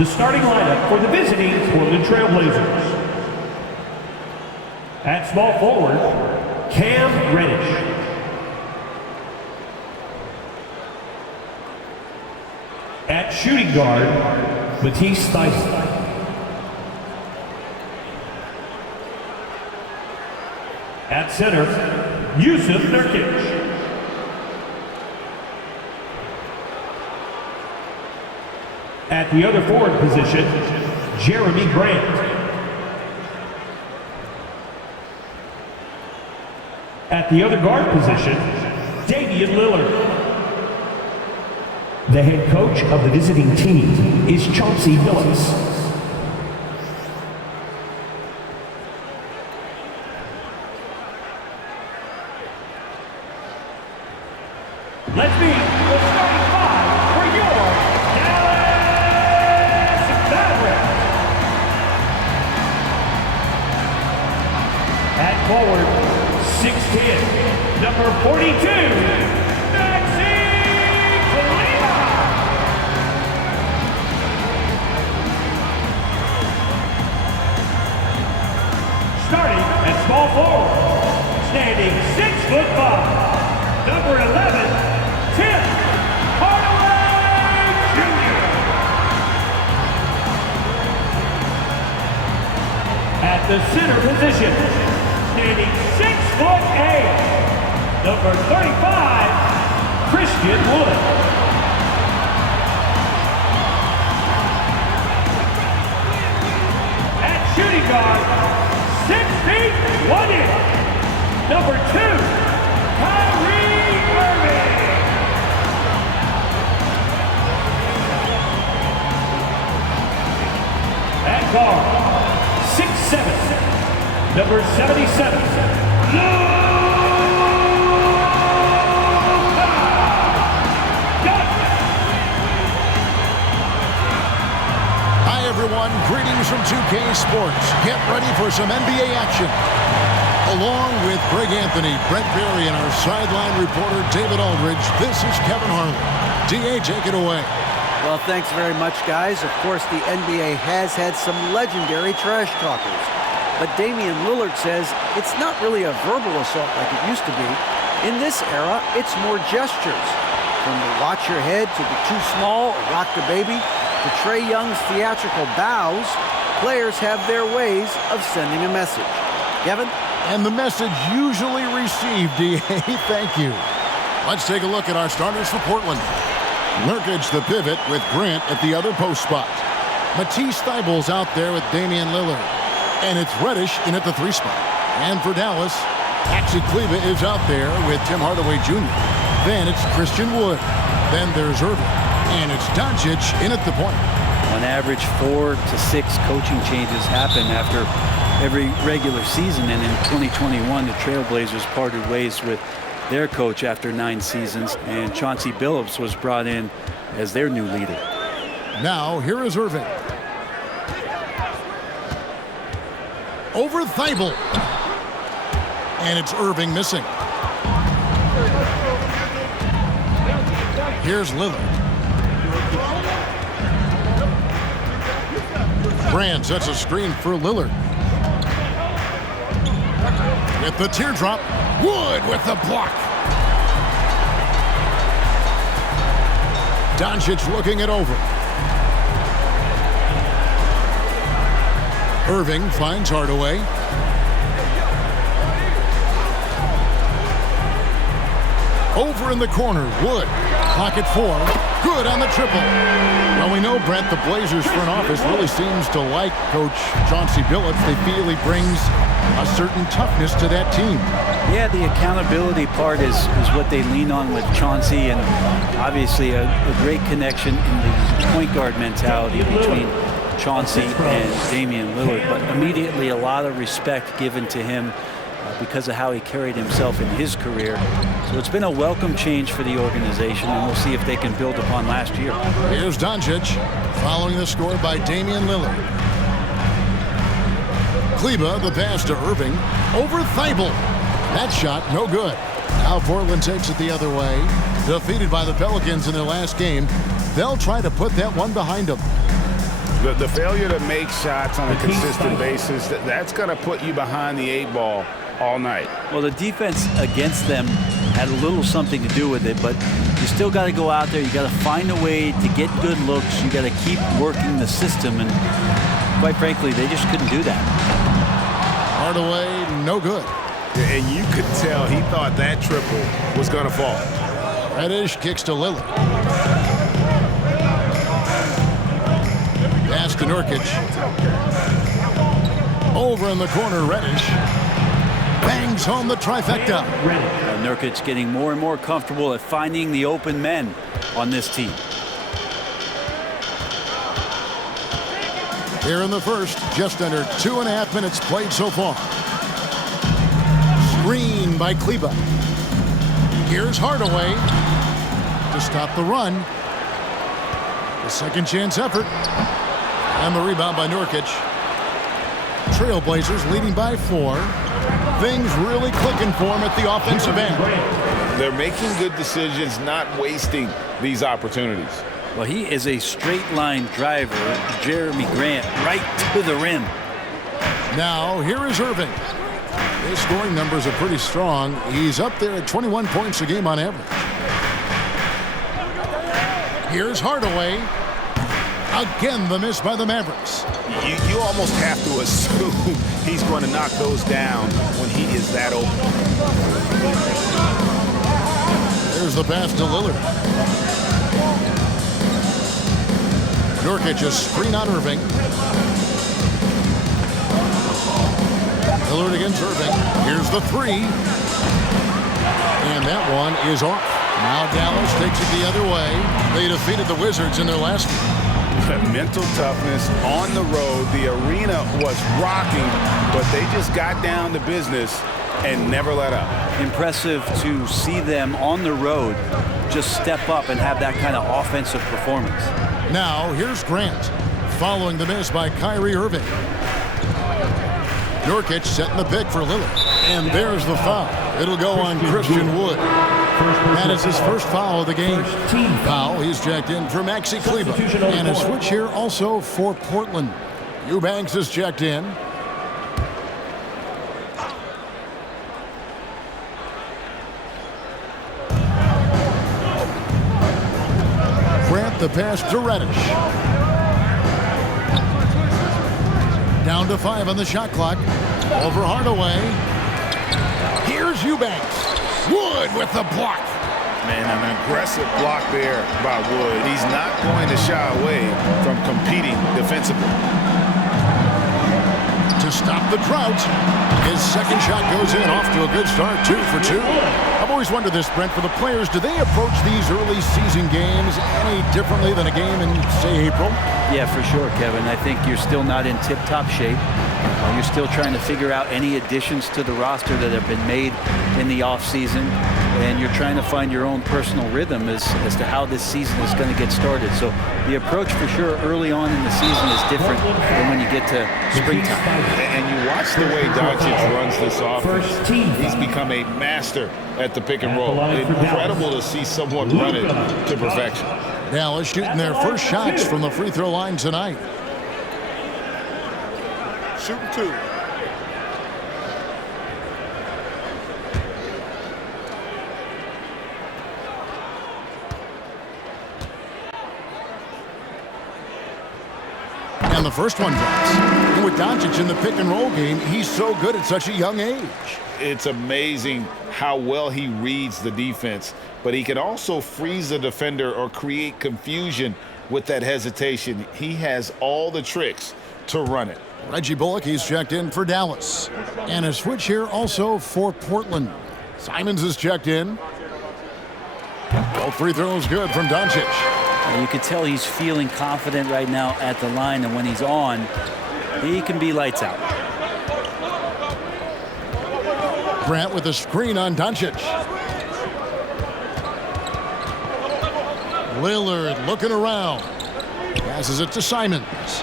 The starting lineup for the visiting Portland Trailblazers. At small forward, Cam Reddish. At shooting guard, Matisse Thybulle. At center, Yusuf Nurkic. At the other forward position, Jeremy Grant. At the other guard position, Damian Lillard. The head coach of the visiting team is Chauncey Billups. Let's meet the starting five for your Dallas Mavericks. At forward, 6'10", number 42, Maxi Kleber. Starting at small forward, standing 6'5", number 11, Tim Hardaway Jr. At the center position, standing 6'8", number 35, Christian Wood. At shooting guard, 6 feet 1 inch, number 2, Kyrie Irving. At guard, 6'7", number 77, Hi everyone, greetings from 2K Sports. Get ready for some NBA action. Along with Greg Anthony, Brett Berry, and our sideline reporter David Aldridge, this is Kevin Harlan. DA, take it away. Well, thanks very much, guys. Of course, the NBA has had some legendary trash talkers. But Damian Lillard says it's not really a verbal assault like it used to be. In this era, it's more gestures. From the watch your head to the too small or rock the baby to Trae Young's theatrical bows, players have their ways of sending a message. Kevin? And the message usually received, DA. Thank you. Let's take a look at our starters for Portland. Nurkic the pivot with Grant at the other post spot. Matisse Thybulle's out there with Damian Lillard. And it's Reddish in at the 3 spot. And for Dallas, Maxi Kleber is out there with Tim Hardaway Jr. Then it's Christian Wood. Then there's Irving. And it's Doncic in at the point. On average, 4 to 6 coaching changes happen after every regular season. And in 2021, the Trailblazers parted ways with their coach after 9 seasons. And Chauncey Billups was brought in as their new leader. Now, here is Irving. Over Thybulle. And it's Irving missing. Here's Lillard. Grant sets a screen for Lillard. With the teardrop, Wood with the block. Doncic looking it over. Irving finds Hardaway. Over in the corner, Wood. Pocket 4. Good on the triple. Well, we know, Brent, the Blazers front office really seems to like Coach Chauncey Billups. They feel he brings a certain toughness to that team. Yeah, the accountability part is what they lean on with Chauncey, and obviously a great connection in the point guard mentality between Chauncey and Damian Lillard. But immediately a lot of respect given to him because of how he carried himself in his career. So it's been a welcome change for the organization, and we'll see if they can build upon last year. Here's Doncic, following the score by Damian Lillard. Kleber, the pass to Irving, over Thybulle. That shot, no good. Now Portland takes it the other way. Defeated by the Pelicans in their last game, they'll try to put that one behind them. The failure to make shots on a consistent basis, that's going to put you behind the 8 ball all night. Well, the defense against them had a little something to do with it, but you still got to go out there. You got to find a way to get good looks. You got to keep working the system, and quite frankly, they just couldn't do that. Hardaway, no good. And you could tell he thought that triple was going to fall. Reddish kicks to Lillard. Pass to Nurkic. Over in the corner, Reddish bangs home the trifecta. Nurkic getting more and more comfortable at finding the open men on this team. Here in the first, just under 2.5 minutes played so far. Screen by Kleba. Here's Hardaway to stop the run. The second chance effort. And the rebound by Nurkic. Trailblazers leading by 4. Things really clicking for him at the offensive end. They're making good decisions, not wasting these opportunities. Well, he is a straight line driver, Jeremy Grant, right to the rim. Now, here is Irving. His scoring numbers are pretty strong. He's up there at 21 points a game on average. Here's Hardaway. Again, the miss by the Mavericks. You almost have to assume he's going to knock those down when he is that open. There's the pass to Lillard. Nurkic a screen on Irving. Lillard against Irving. Here's the 3. And that one is off. Now Dallas takes it the other way. They defeated the Wizards in their last one. Mental toughness on the road. The arena was rocking, but they just got down to business and never let up. Impressive to see them on the road just step up and have that kind of offensive performance. Now here's Grant following the miss by Kyrie Irving. Nurkic setting the pick for Lillard. And there's the foul. It'll go on Christian Wood. That is his first foul of the game. Foul, he's checked in for Maxi Kleba. And a switch here also for Portland. Eubanks is checked in. Grant the pass to Reddish. Down to 5 on the shot clock. Over Hardaway. Here's Eubanks. Wood with the block. Man, an aggressive block there by Wood. He's not going to shy away from competing defensively. To stop the drought, his second shot goes in, off to a good start, 2 for 2. I've always wondered this, Brent, for the players, do they approach these early season games any differently than a game in, say, April? Yeah, for sure, Kevin. I think you're still not in tip-top shape. You're still trying to figure out any additions to the roster that have been made in the offseason, and you're trying to find your own personal rhythm as to how this season is going to get started. So the approach for sure early on in the season is different than when you get to springtime. And you watch the way Doncic runs this offense. He's become a master at the pick and roll. Incredible to see someone run it to perfection. Dallas shooting their first shots from the free throw line tonight. Shooting 2. And the first one drops. And with Doncic in the pick and roll game, he's so good at such a young age. It's amazing how well he reads the defense, but he can also freeze the defender or create confusion with that hesitation. He has all the tricks to run it. Reggie Bullock, he's checked in for Dallas. And a switch here also for Portland. Simons is checked in. Both free throws good from Doncic. You can tell he's feeling confident right now at the line, and when he's on, he can be lights out. Grant with a screen on Doncic. Lillard looking around. Passes it to Simons.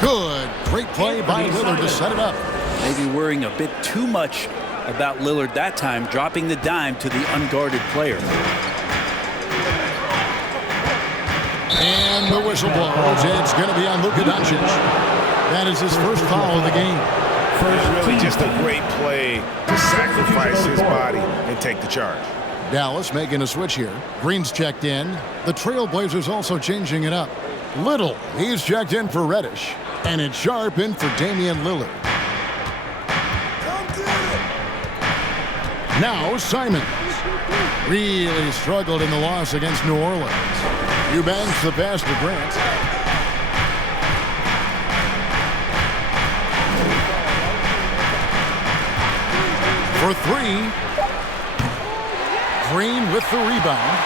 Good. Great play by Lillard to set it up. Maybe worrying a bit too much about Lillard that time, dropping the dime to the unguarded player. And And the whistle blows. It's going to be on Luka Doncic. That is his first foul of the game. It's really just a great play to sacrifice his body and take the charge. Dallas making a switch here. Green's checked in. The Trailblazers also changing it up. Little, he's checked in for Reddish. And it's Sharp in for Damian Lillard. Now Simons. Really struggled in the loss against New Orleans. Eubanks the pass to Grant. For three. Green with the rebound.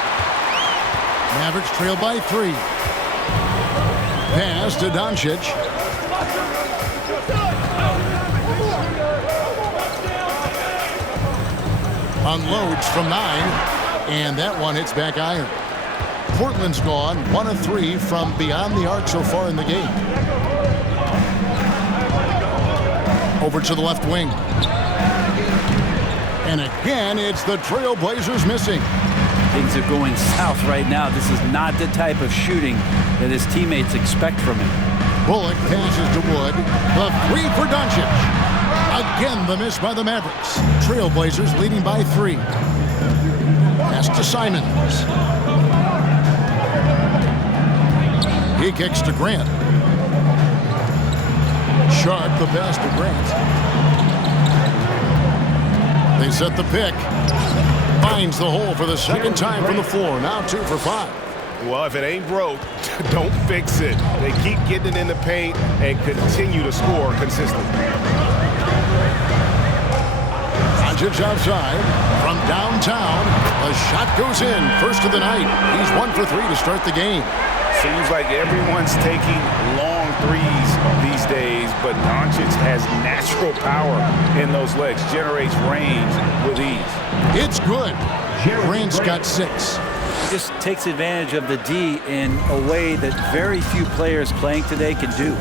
Mavericks trail by 3. Pass to Doncic. Unloads from 9. And that one hits back iron. Portland's gone 1 of 3 from beyond the arc so far in the game. Over to the left wing. And again, it's the Trailblazers missing. Things are going south right now. This is not the type of shooting that his teammates expect from him. Bullock passes to Wood. The 3 for Doncic. Again, the miss by the Mavericks. Trailblazers leading by 3. Pass to Simons. He kicks to Grant. Sharp the pass to Grant. They set the pick. Finds the hole for the second time from the floor. Now 2 for 5. Well, if it ain't broke, don't fix it. They keep getting it in the paint and continue to score consistently. Doncic outside from downtown. A shot goes in. First of the night. He's 1 for 3 to start the game. Seems like everyone's taking long threes these days, but Doncic has natural power in those legs, generates range with ease. It's good. Grant's got 6. Just takes advantage of the D in a way that very few players playing today can do.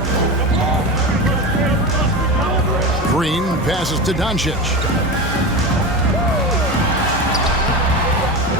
Green passes to Doncic.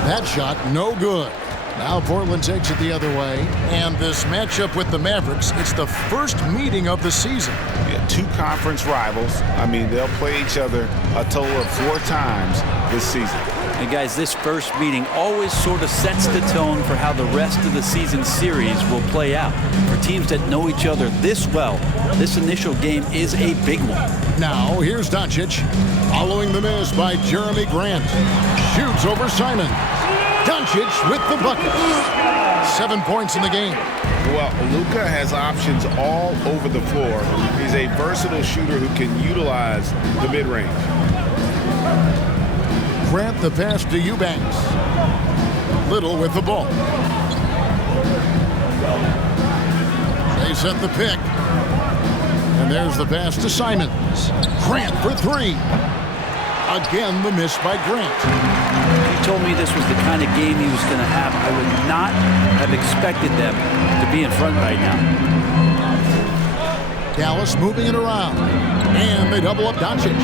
That shot no good. Now Portland takes it the other way. And this matchup with the Mavericks, it's the first meeting of the season. Yeah, 2 conference rivals. I mean, they'll play each other a total of 4 times this season. And guys, this first meeting always sort of sets the tone for how the rest of the season series will play out. For teams that know each other this well, this initial game is a big one. Now here's Doncic, following the miss by Jeremy Grant. Shoots over Simon. Doncic with the bucket. 7 points in the game. Well, Luka has options all over the floor. He's a versatile shooter who can utilize the mid-range. Grant the pass to Eubanks. Little with the ball. They set the pick. And there's the pass to Simons. Grant for 3. Again, the miss by Grant. If you told me this was the kind of game he was going to have, I would not have expected them to be in front right now. Dallas moving it around. And they double up Doncic.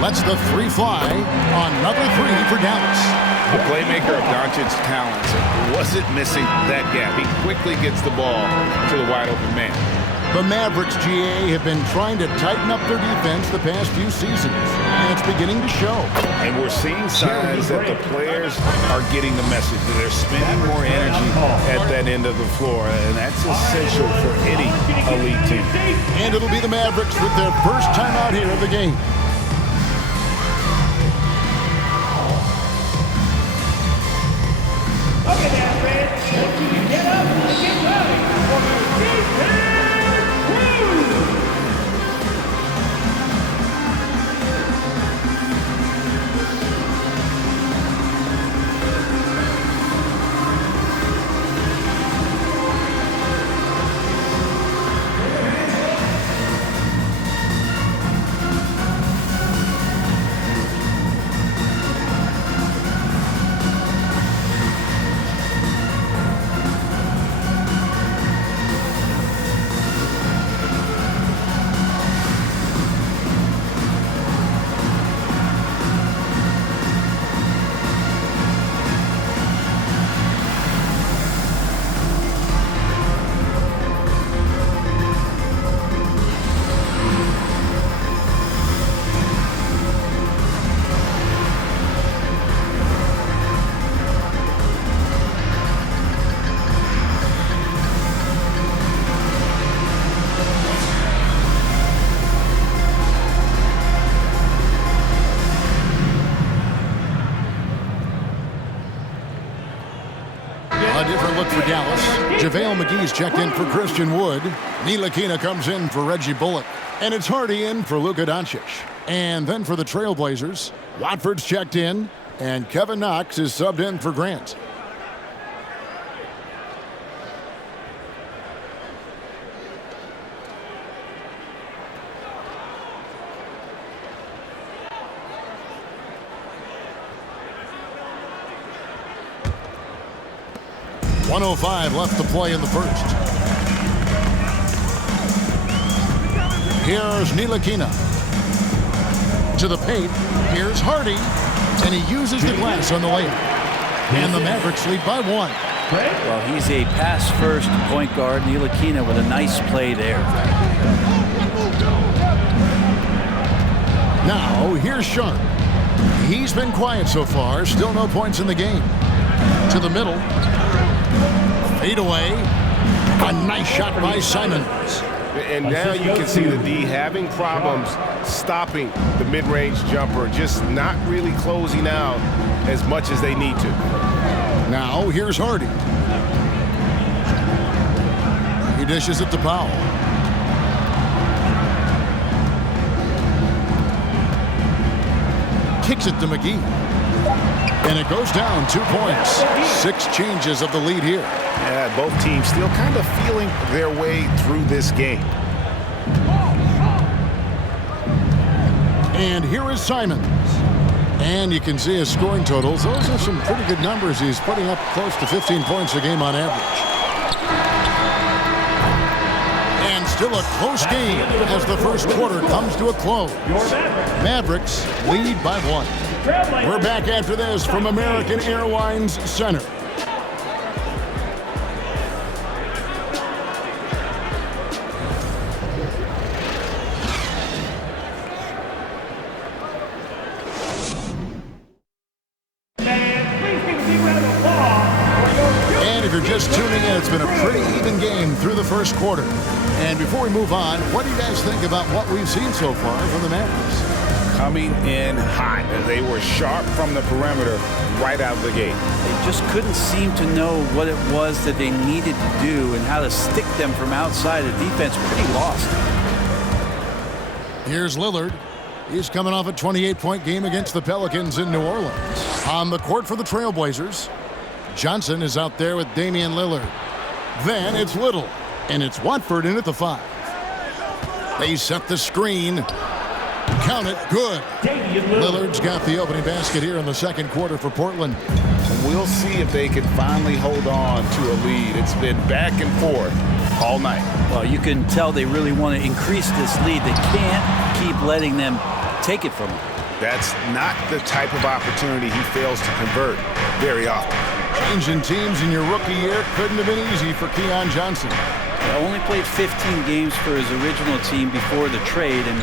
Lets the 3 fly. Another 3 for Dallas. The playmaker of Doncic's talents wasn't missing that gap. He quickly gets the ball to the wide open man. The Mavericks, GA, have been trying to tighten up their defense the past few seasons, and it's beginning to show. And we're seeing signs that the players are getting the message that they're spending more energy at that end of the floor, and that's essential for any elite team. And it'll be the Mavericks with their first time out here of the game. Okay, now, friends, get up and get ready for the defense. A different look for Dallas. JaVale McGee's checked in for Christian Wood. Ntilikina comes in for Reggie Bullock. And it's Hardy in for Luka Doncic. And then for the Trailblazers, Watford's checked in, and Kevin Knox is subbed in for Grant. .105 left to play in the first. Here's Ntilikina. To the paint. Here's Hardy. And he uses the glass on the layup. And the Mavericks lead by 1. Well, he's a pass-first point guard. Ntilikina with a nice play there. Now, here's Sharp. He's been quiet so far. Still no points in the game. To the middle. Fade away. A nice shot by Simons. And now you can see the D having problems stopping the mid-range jumper, just not really closing out as much as they need to. Now, here's Hardy. He dishes it to Powell. Kicks it to McGee. And it goes down 2 points. 6 changes of the lead here. Yeah, both teams still kind of feeling their way through this game. And here is Simons. And you can see his scoring totals. Those are some pretty good numbers. He's putting up close to 15 points a game on average. And still a close game as the first quarter comes to a close. Mavericks lead by 1. We're back after this from American Airlines Center. And if you're just tuning in, it's been a pretty even game through the first quarter. And before we move on, what do you guys think about what we've seen so far from the Mavericks? Coming in hot. They were sharp from the perimeter right out of the gate. They just couldn't seem to know what it was that they needed to do and how to stick them from outside. The defense pretty lost. Here's Lillard. He's coming off a 28-point game against the Pelicans in New Orleans. On the court for the Trailblazers, Johnson is out there with Damian Lillard. Then it's Little, and it's Watford in at the 5. They set the screen. Count it. Good. Lillard's got the opening basket here in the second quarter for Portland. We'll see if they can finally hold on to a lead. It's been back and forth all night. Well, you can tell they really want to increase this lead. They can't keep letting them take it from him. That's not the type of opportunity he fails to convert very often. Changing teams in your rookie year couldn't have been easy for Keon Johnson. He only played 15 games for his original team before the trade, and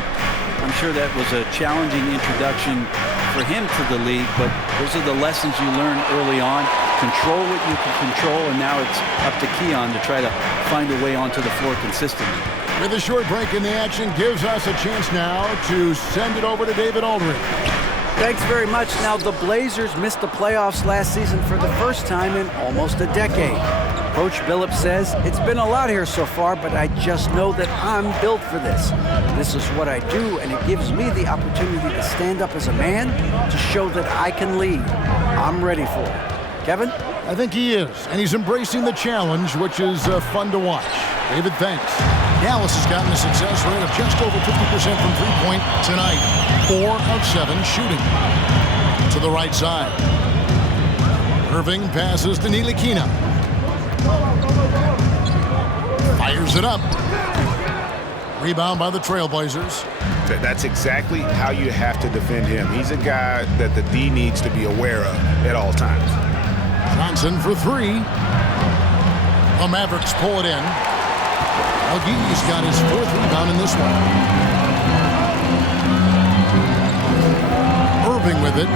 I'm sure that was a challenging introduction for him to the league, but those are the lessons you learn early on. Control what you can control, and now it's up to Keon to try to find a way onto the floor consistently. With a short break in the action, gives us a chance now to send it over to David Aldridge. Thanks very much. Now, the Blazers missed the playoffs last season for the first time in almost a decade. Coach Billups says, it's been a lot here so far, but I just know that I'm built for this. This is what I do, and it gives me the opportunity to stand up as a man to show that I can lead. I'm ready for it. Kevin? I think he is, and he's embracing the challenge, which is fun to watch. David, thanks. Dallas has gotten a success rate of just over 50% from three-point tonight. 4 of 7 shooting. To the right side. Irving passes to Ntilikina. Fires it up. Rebound by the Trailblazers. That's exactly how you have to defend him. He's a guy that the D needs to be aware of at all times. Johnson for 3. The Mavericks pull it in. McGee's got his 4th rebound in this one. Irving with it.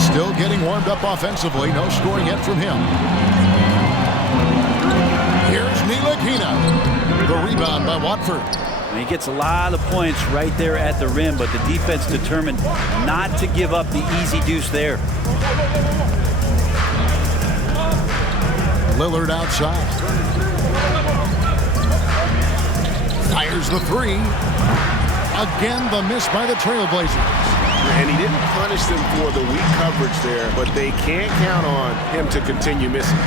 Still getting warmed up offensively. No scoring yet from him. Here's Ntilikina. The rebound by Watford. And he gets a lot of points right there at the rim, but the defense determined not to give up the easy deuce there. Lillard outside. Fires the three. Again, the miss by the Trailblazers. And he didn't punish them for the weak coverage there, but they can't count on him to continue missing.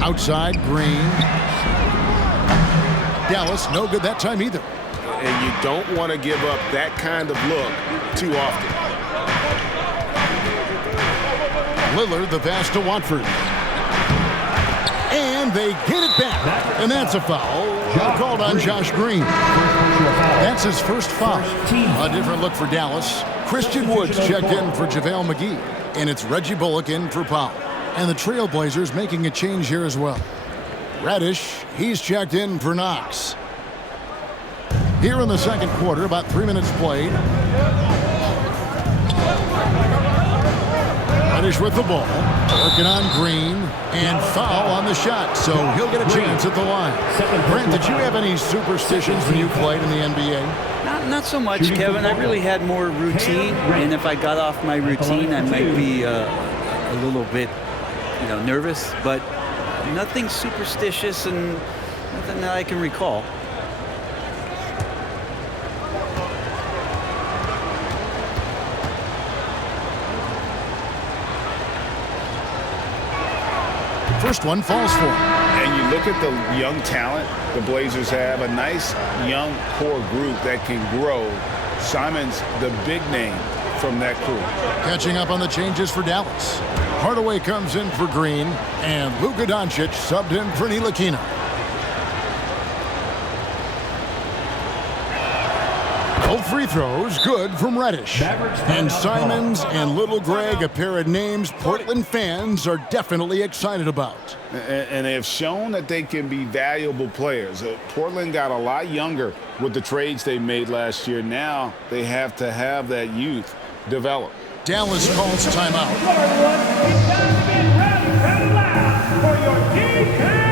Outside, Green. Dallas, no good that time either. And you don't want to give up that kind of look too often. Lillard, the pass to Watford. And they get it back. And that's a foul. Called on Josh Green. That's his first foul. A different look for Dallas. Christian Woods checked in for JaVale McGee. And it's Reggie Bullock in for Powell. And the Trailblazers making a change here as well. Reddish, he's checked in for Knox. Here in the second quarter, about 3 minutes played. Reddish with the ball. Working on Green. And foul on the shot. So he'll get a chance at the line. Brent, did you have any superstitions when you played in the NBA? Not so much, Kevin. I really had more routine. And if I got off my routine, I might be a little bit, nervous. But nothing superstitious and nothing that I can recall. First one falls for him. And you look at the young talent the Blazers have, a nice young core group that can grow. Simon's the big name from that crew. Catching up on the changes for Dallas. Hardaway comes in for Green, and Luka Doncic subbed in for Ntilikina. Both free throws good from Reddish. And Simons and Little Greg, a pair of names Portland fans are definitely excited about. And they have shown that they can be valuable players. Portland got a lot younger with the trades they made last year. Now they have to have that youth develop. Dallas calls timeout. Everyone, it's time to get ready and loud for your detailed crew.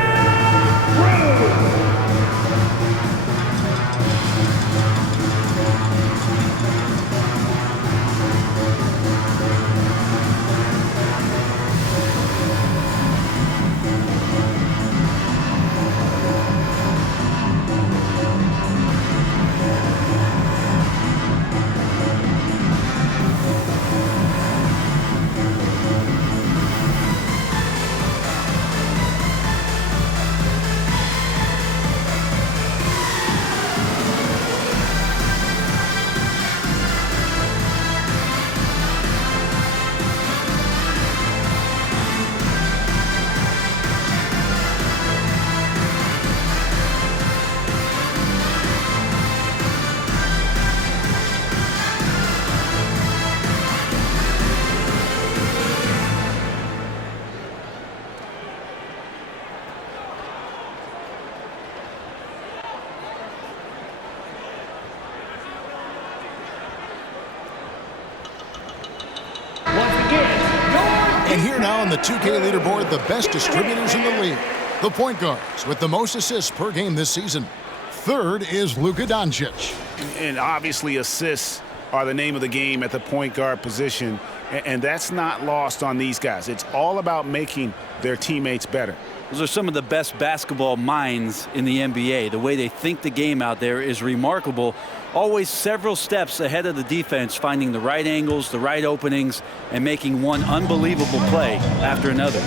And here now on the 2K leaderboard, the best distributors in the league. The point guards with the most assists per game this season. Third is Luka Doncic. And obviously assists are the name of the game at the point guard position. And that's not lost on these guys. It's all about making their teammates better. Those are some of the best basketball minds in the NBA. The way they think the game out there is remarkable. Always several steps ahead of the defense, finding the right angles, the right openings, and making one unbelievable play after another.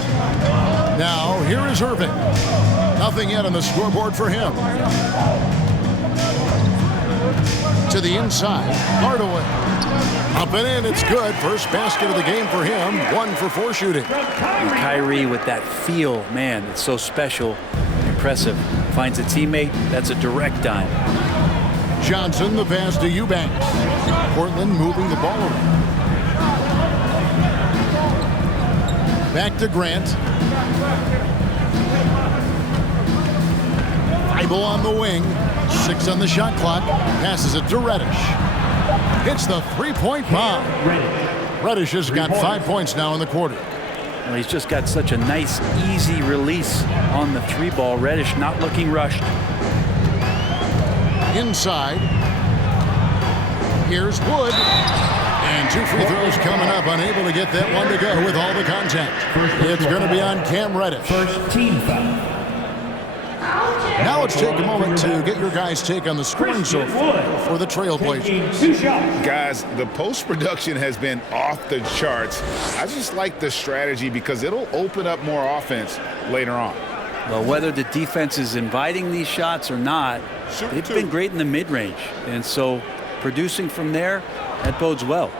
Now, here is Irving. Nothing yet on the scoreboard for him. To the inside, Hardaway. Up and in, it's good. First basket of the game for him. 1 for 4 shooting. And Kyrie with that feel, man, it's so special, impressive. Finds a teammate, that's a direct dime. Johnson, the pass to Eubanks. Portland moving the ball around. Back to Grant. Bible on the wing. 6 on the shot clock. Passes it to Reddish. Hits the three-point bomb. Reddish has got 5 points now in the quarter. Well, he's just got such a nice, easy release on the 3-ball. Reddish not looking rushed. Inside. Here's Wood. And 2 free throws coming up, unable to get that one to go with all the contact. It's going to be on Cam Reddish. First team foul. Now let's take a moment to get your guys' take on the scoring so far for the Trailblazers. 2 shots. Guys, the post-production has been off the charts. I just like the strategy because it'll open up more offense later on. Well, whether the defense is inviting these shots or not, they've been great in the mid-range. And so producing from there, that bodes well.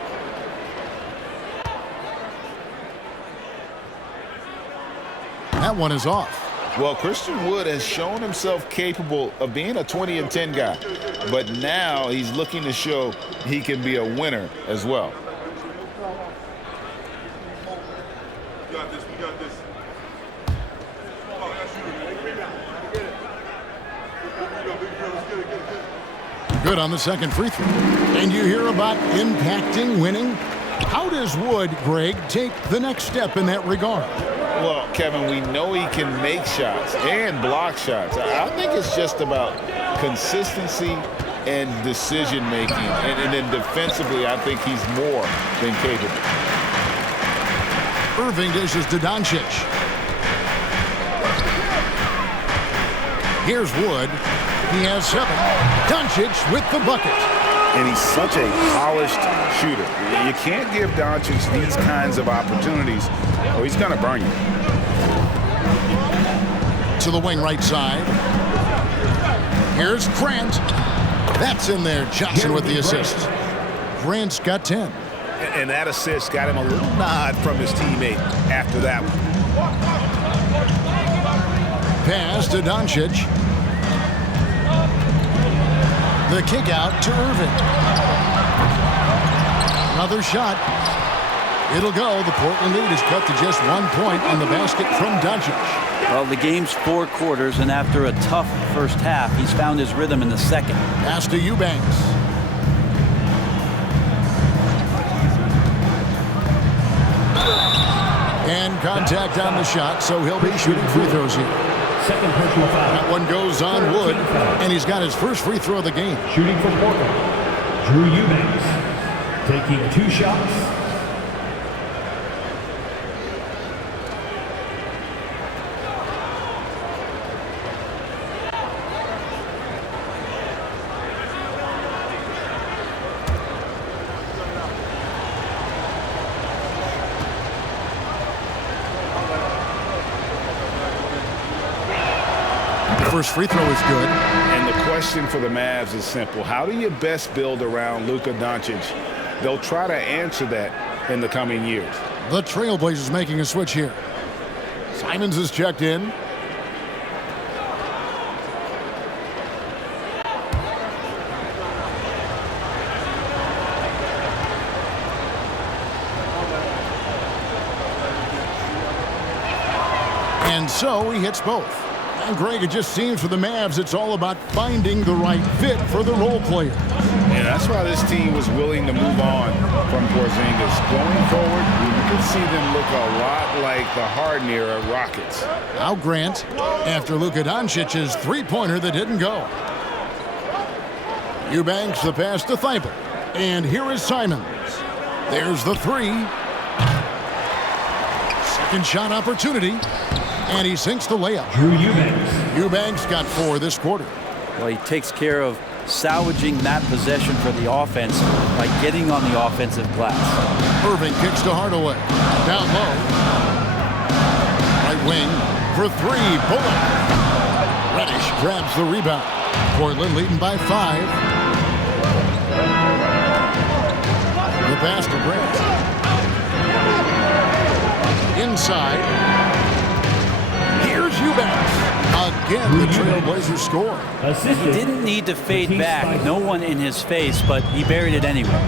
That one is off. Well, Christian Wood has shown himself capable of being a 20-10 guy, but now he's looking to show he can be a winner as well. Good on the second free throw. And you hear about impacting winning? How does Wood, Greg, take the next step in that regard? Well, Kevin, we know he can make shots and block shots. I think it's just about consistency and decision-making. And then defensively, I think he's more than capable. Irving dishes to Doncic. Here's Wood. He has 7. Doncic with the bucket. And he's such a polished shooter. You can't give Doncic these kinds of opportunities or he's going to burn you. To the wing right side. Here's Grant. That's in there. Johnson with the assist. Grant's got 10. And that assist got him a little nod from his teammate after that one. Pass to Doncic. The kick out to Irving. Another shot. It'll go. The Portland lead is cut to just 1 point on the basket from Doncic. Well, the game's 4 quarters, and after a tough first half, he's found his rhythm in the second. Pass to Eubanks. And contact on the shot, so he'll be shooting free throws here. Second personal foul. That one goes on Wood, and he's got his first free throw of the game. Shooting for Portland, Drew Eubanks, taking 2 shots. First free throw is good. And the question for the Mavs is simple. How do you best build around Luka Doncic? They'll try to answer that in the coming years. The Trailblazers making a switch here. Simons is checked in. And so he hits both. And Greg, it just seems for the Mavs, it's all about finding the right fit for the role player. And that's why this team was willing to move on from Porzingis. Going forward, you can see them look a lot like the Harden-era Rockets. Now Grant, after Luka Doncic's three-pointer that didn't go. Eubanks the pass to Thibault. And here is Simons. There's the 3. Second shot opportunity. And he sinks the layup. Drew Eubanks. Eubanks got 4 this quarter. Well, he takes care of salvaging that possession for the offense by getting on the offensive glass. Irving kicks to Hardaway. Down low. Right wing for 3. Bullock. Reddish grabs the rebound. Portland leading by 5. The pass to Grant. Inside. Here's Eubanks. Again, the Trailblazers score. He didn't need to fade back. No one in his face, but he buried it anyway.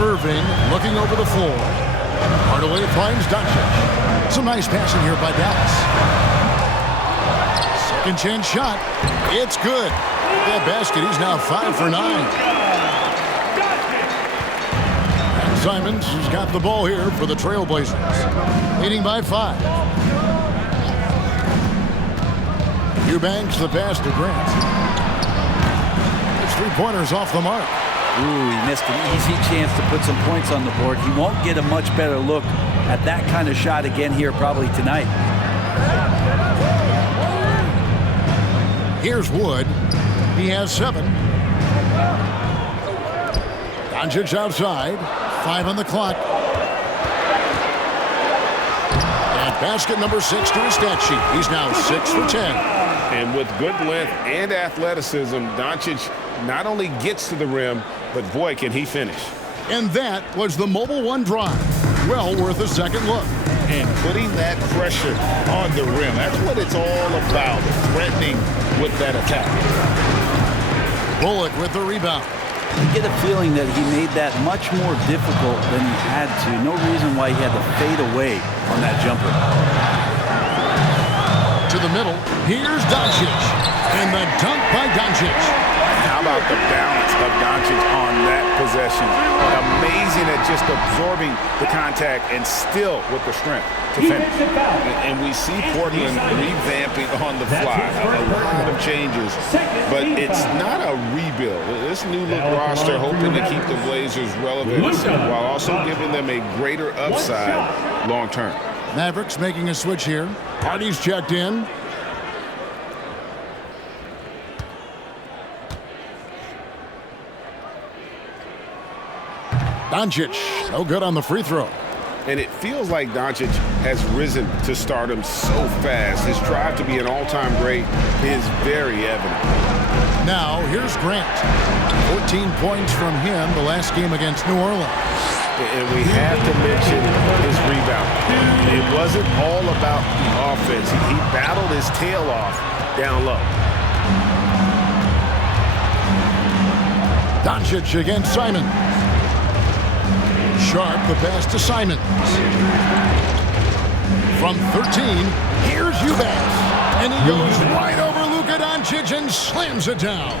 Irving looking over the floor. Hardaway finds Doncic. Some nice passing here by Dallas. Second chance shot. It's good. That basket, he's now 5 for 9. Simons has got the ball here for the Trailblazers. Leading by 5. Eubanks the pass to Grant. It's three-pointer's off the mark. Ooh, he missed an easy chance to put some points on the board. He won't get a much better look at that kind of shot again here probably tonight. Here's Wood. He has 7. Doncic outside. 5 on the clock. And basket number 6 to his stat sheet. He's now 6 for 10. And with good length and athleticism, Doncic not only gets to the rim, but boy, can he finish. And that was the Mobile One drive. Well worth a second look. And putting that pressure on the rim, that's what it's all about, threatening with that attack. Bullock with the rebound. You get a feeling that he made that much more difficult than he had to. No reason why he had to fade away on that jumper. To the middle. Here's Doncic. And the dunk by Doncic. How about the balance of Doncic on that possession? Amazing at just absorbing the contact and still with the strength to finish. And we see Portland revamping on the fly. A lot of changes, but it's not a rebuild. This new look roster hoping to keep the Blazers relevant while also giving them a greater upside long term. Mavericks making a switch here. Hardy's checked in. Doncic, no good on the free throw. And it feels like Doncic has risen to stardom so fast. His drive to be an all-time great is very evident. Now, here's Grant. 14 points from him the last game against New Orleans. And we have to mention his rebound. It wasn't all about the offense. He battled his tail off down low. Doncic against Simon. Sharp, the pass to Simons. From 13, here's Eubanks. And he goes right over Luka Doncic and slams it down.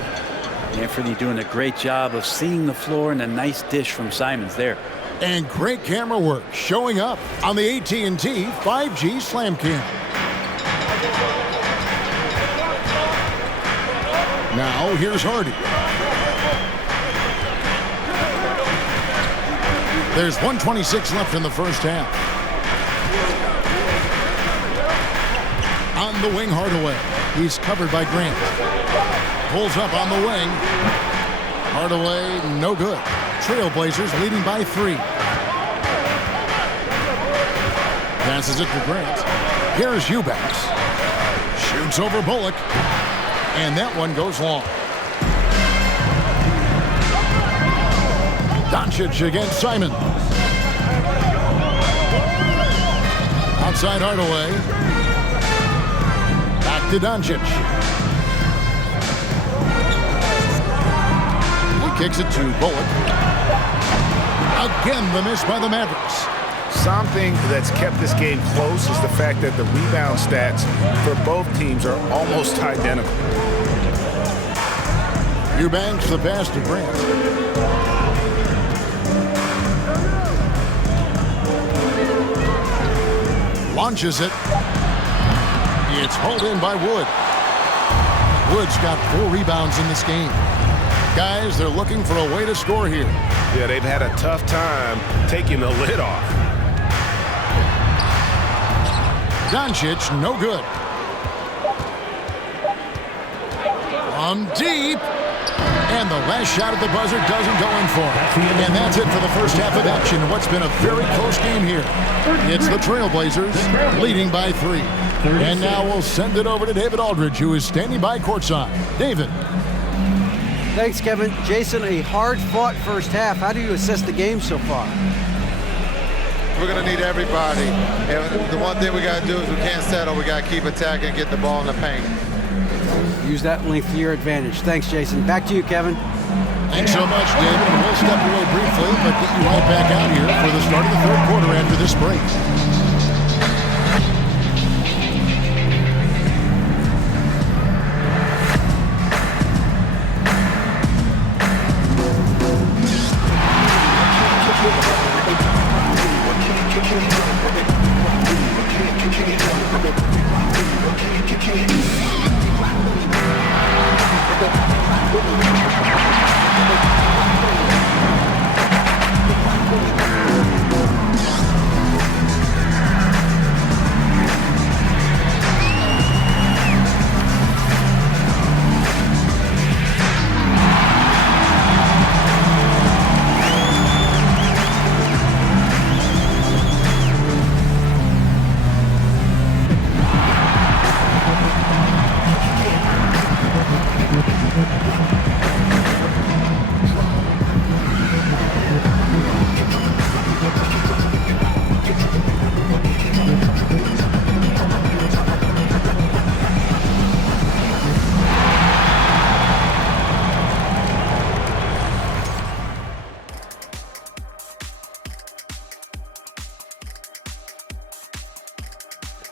Anthony doing a great job of seeing the floor and a nice dish from Simons there. And great camera work showing up on the AT&T 5G Slam Cam. Now, here's Hardy. There's 1:26 left in the first half. On the wing, Hardaway. He's covered by Grant. Pulls up on the wing. Hardaway, no good. Trailblazers leading by 3. Passes it to Grant. Here's Eubanks. Shoots over Bullock. And that one goes long. Doncic against Simon. Outside Hardaway. Back to Doncic. He kicks it to Bullock. Again, the miss by the Mavericks. Something that's kept this game close is the fact that the rebound stats for both teams are almost identical. Eubanks, the pass to Grant. Launches it. It's hauled in by Wood. Wood's got 4 rebounds in this game. Guys, they're looking for a way to score here. Yeah, they've had a tough time taking the lid off. Doncic, no good. From deep. And the last shot at the buzzer doesn't go in for him. And that's it for the first half of action. What's been a very close game here. It's the Trailblazers leading by 3. And now we'll send it over to David Aldridge, who is standing by courtside. David. Thanks, Kevin. Jason, a hard-fought first half. How do you assess the game so far? We're going to need everybody. And the one thing we got to do is we can't settle. We got to keep attacking and get the ball in the paint. Use that length to your advantage. Thanks, Jason. Back to you, Kevin. Thanks so much, David. And we'll step away briefly, but get you right back out here for the start of the third quarter after this break.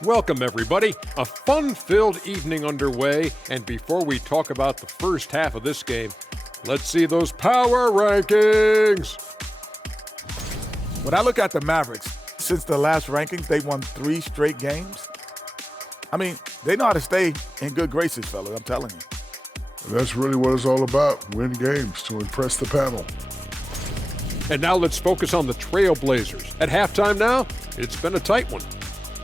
Welcome, everybody. A fun-filled evening underway, and before we talk about the first half of this game, let's see those power rankings. When I look at the Mavericks, since the last rankings, they won 3 straight games. I mean, they know how to stay in good graces, fellas, I'm telling you. That's really what it's all about, win games to impress the panel. And now let's focus on the Trailblazers. At halftime now, it's been a tight one.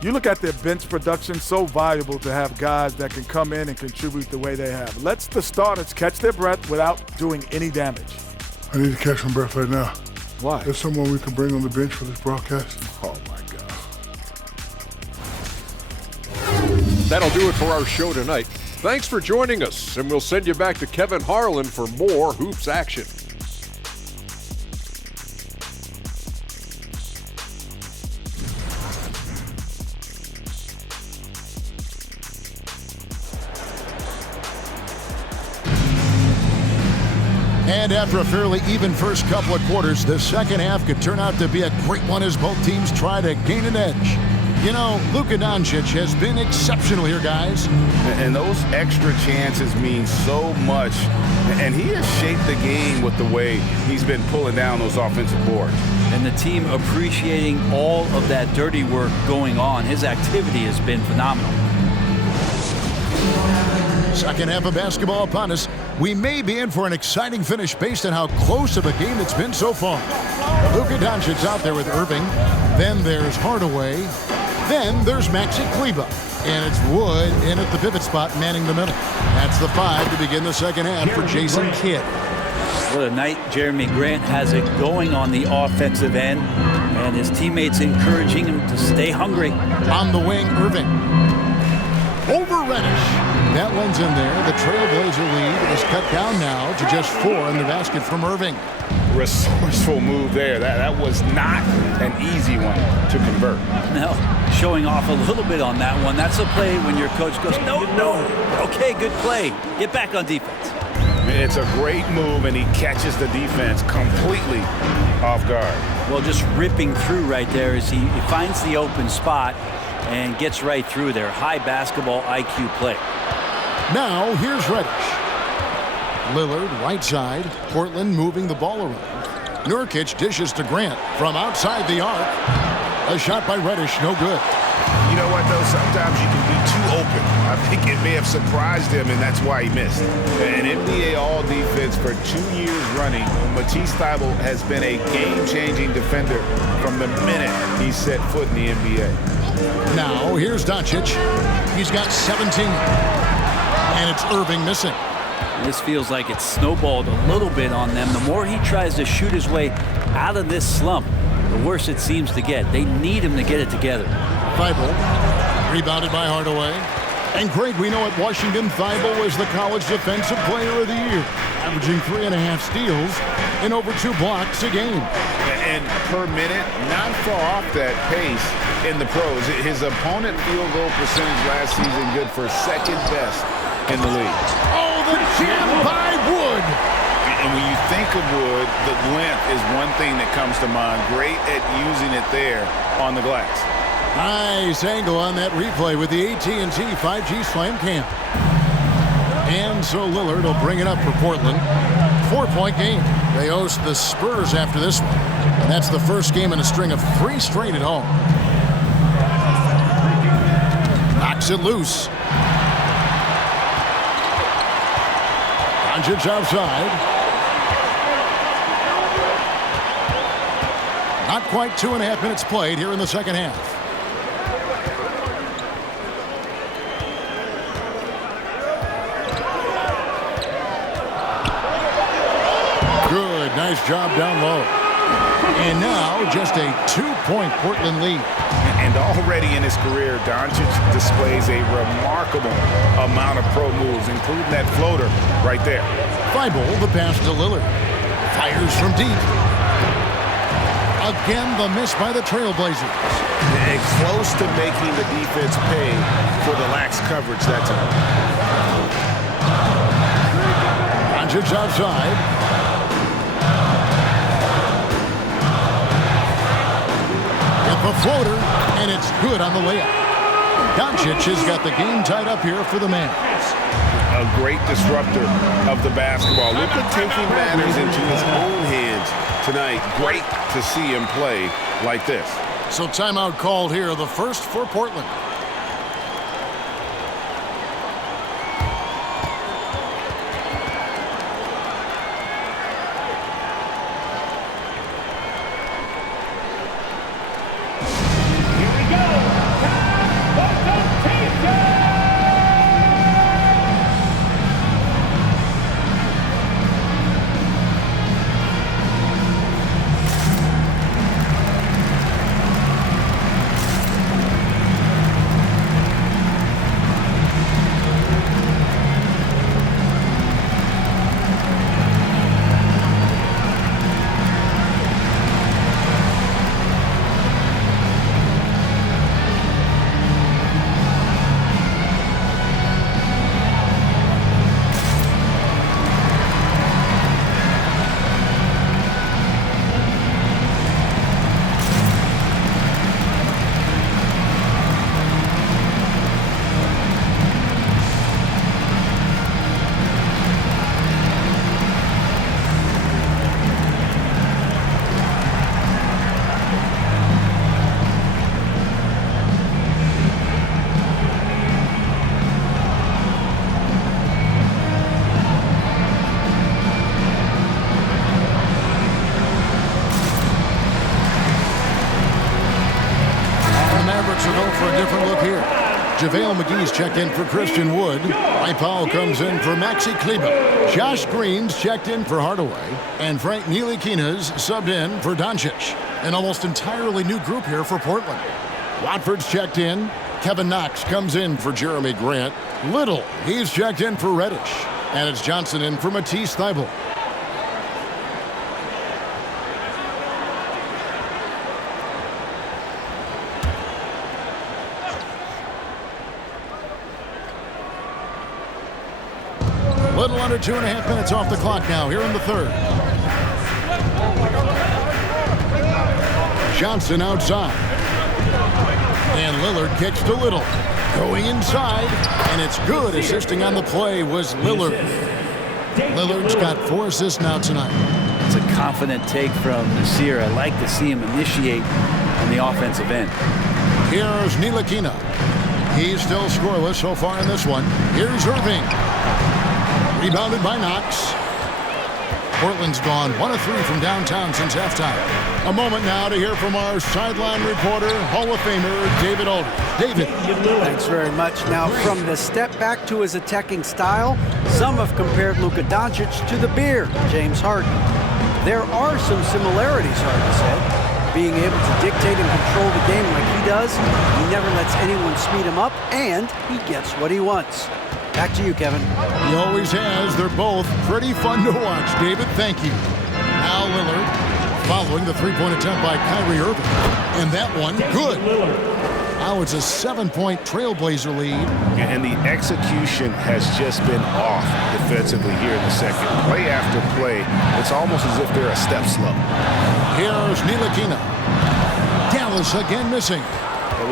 You look at their bench production, so valuable to have guys that can come in and contribute the way they have. Lets the starters catch their breath without doing any damage. I need to catch my breath right now. Why? There's someone we can bring on the bench for this broadcast. Oh, my God. That'll do it for our show tonight. Thanks for joining us, and we'll send you back to Kevin Harlan for more hoops action. And after a fairly even first couple of quarters, the second half could turn out to be a great one as both teams try to gain an edge. You know, Luka Doncic has been exceptional here, guys. And those extra chances mean so much. And he has shaped the game with the way he's been pulling down those offensive boards. And the team appreciating all of that dirty work going on. His activity has been phenomenal. Second half of basketball upon us. We may be in for an exciting finish based on how close of a game it's been so far. Luka Doncic out there with Irving. Then there's Hardaway. Then there's Maxi Kleber. And it's Wood in at the pivot spot, manning the middle. That's the 5 to begin the second half for Jason Kidd. What a night Jeremy Grant has it going on the offensive end. And his teammates encouraging him to stay hungry. On the wing, Irving. Over Reddish. That one's in there. The Trailblazer lead is cut down now to just 4 in the basket from Irving. Resourceful move there. That was not an easy one to convert. Now, showing off a little bit on that one. That's a play when your coach goes, no. Okay, good play. Get back on defense. It's a great move, and he catches the defense completely off guard. Well, just ripping through right there as he finds the open spot and gets right through there. High basketball IQ play. Now, here's Reddish. Lillard, right side. Portland moving the ball around. Nurkic dishes to Grant from outside the arc. A shot by Reddish, no good. You know what, though? Sometimes you can be too open. I think it may have surprised him, and that's why he missed. An NBA All-Defense for 2 years running, Matisse Thybulle has been a game-changing defender from the minute he set foot in the NBA. Now, here's Doncic. He's got 17. And it's Irving missing. This feels like it's snowballed a little bit on them. The more he tries to shoot his way out of this slump, the worse it seems to get. They need him to get it together. Thybulle, rebounded by Hardaway. And Greg, we know at Washington, Thybulle was the College Defensive Player of the Year, averaging 3.5 steals and over 2 blocks a game. And per minute, not far off that pace in the pros. His opponent field goal percentage last season good for second best in the league. Oh, the jam by Wood. And when you think of Wood, the length is one thing that comes to mind. Great at using it there on the glass. Nice angle on that replay with the AT&T 5G Slam Cam. And so Lillard will bring it up for Portland. 4-point game. They host the Spurs after this one. And that's the first game in a string of 3 straight at home. Knocks it loose. Doncic outside. Not quite 2.5 minutes played here in the second half. Good, nice job down low. And now just a 2-point Portland lead. And already in his career, Doncic displays a remarkable amount of pro moves, including that floater right there. Thybulle, the pass to Lillard. Fires from deep. Again, the miss by the Trailblazers. And close to making the defense pay for the lax coverage that time. Doncic outside. Get the floater, and it's good on the layup. Doncic has got the game tied up here for the Mavs. A great disruptor of the basketball. Luka taking matters into his own hands tonight. Great to see him play like this. So timeout called here, the first for Portland. Mavericks will go for a different look here. JaVale McGee's checked in for Christian Wood. Mike Powell comes in for Maxi Kleber. Josh Green's checked in for Hardaway. And Frank Ntilikina's subbed in for Doncic. An almost entirely new group here for Portland. Watford's checked in. Kevin Knox comes in for Jeremy Grant. Little, he's checked in for Reddish. And it's Johnson in for Matisse Thybulle. Little under 2.5 minutes off the clock now here in the third. Johnson outside. And Lillard kicks to Little. Going inside, and it's good. Assisting on the play was Lillard. Lillard's got 4 assists now tonight. It's a confident take from Nasir. I like to see him initiate on the offensive end. Here's Ntilikina. He's still scoreless so far in this one. Here's Irving. Rebounded by Knox. Portland's gone 1 of 3 from downtown since halftime. A moment now to hear from our sideline reporter, Hall of Famer David Aldridge. David. Thanks very much. Now, from the step back to his attacking style, some have compared Luka Doncic to the Bear, James Harden. There are some similarities, Harden said. Being able to dictate and control the game like he does, he never lets anyone speed him up, and he gets what he wants. Back to you, Kevin. He always has. They're both pretty fun to watch, David. Thank you. Now Lillard following the three-point attempt by Kyrie Irving. And that one, good. Now it's a 7-point Trailblazer lead. And the execution has just been off defensively here in the second. Play after play, it's almost as if they're a step slow. Here's Ntilikina. Dallas again missing.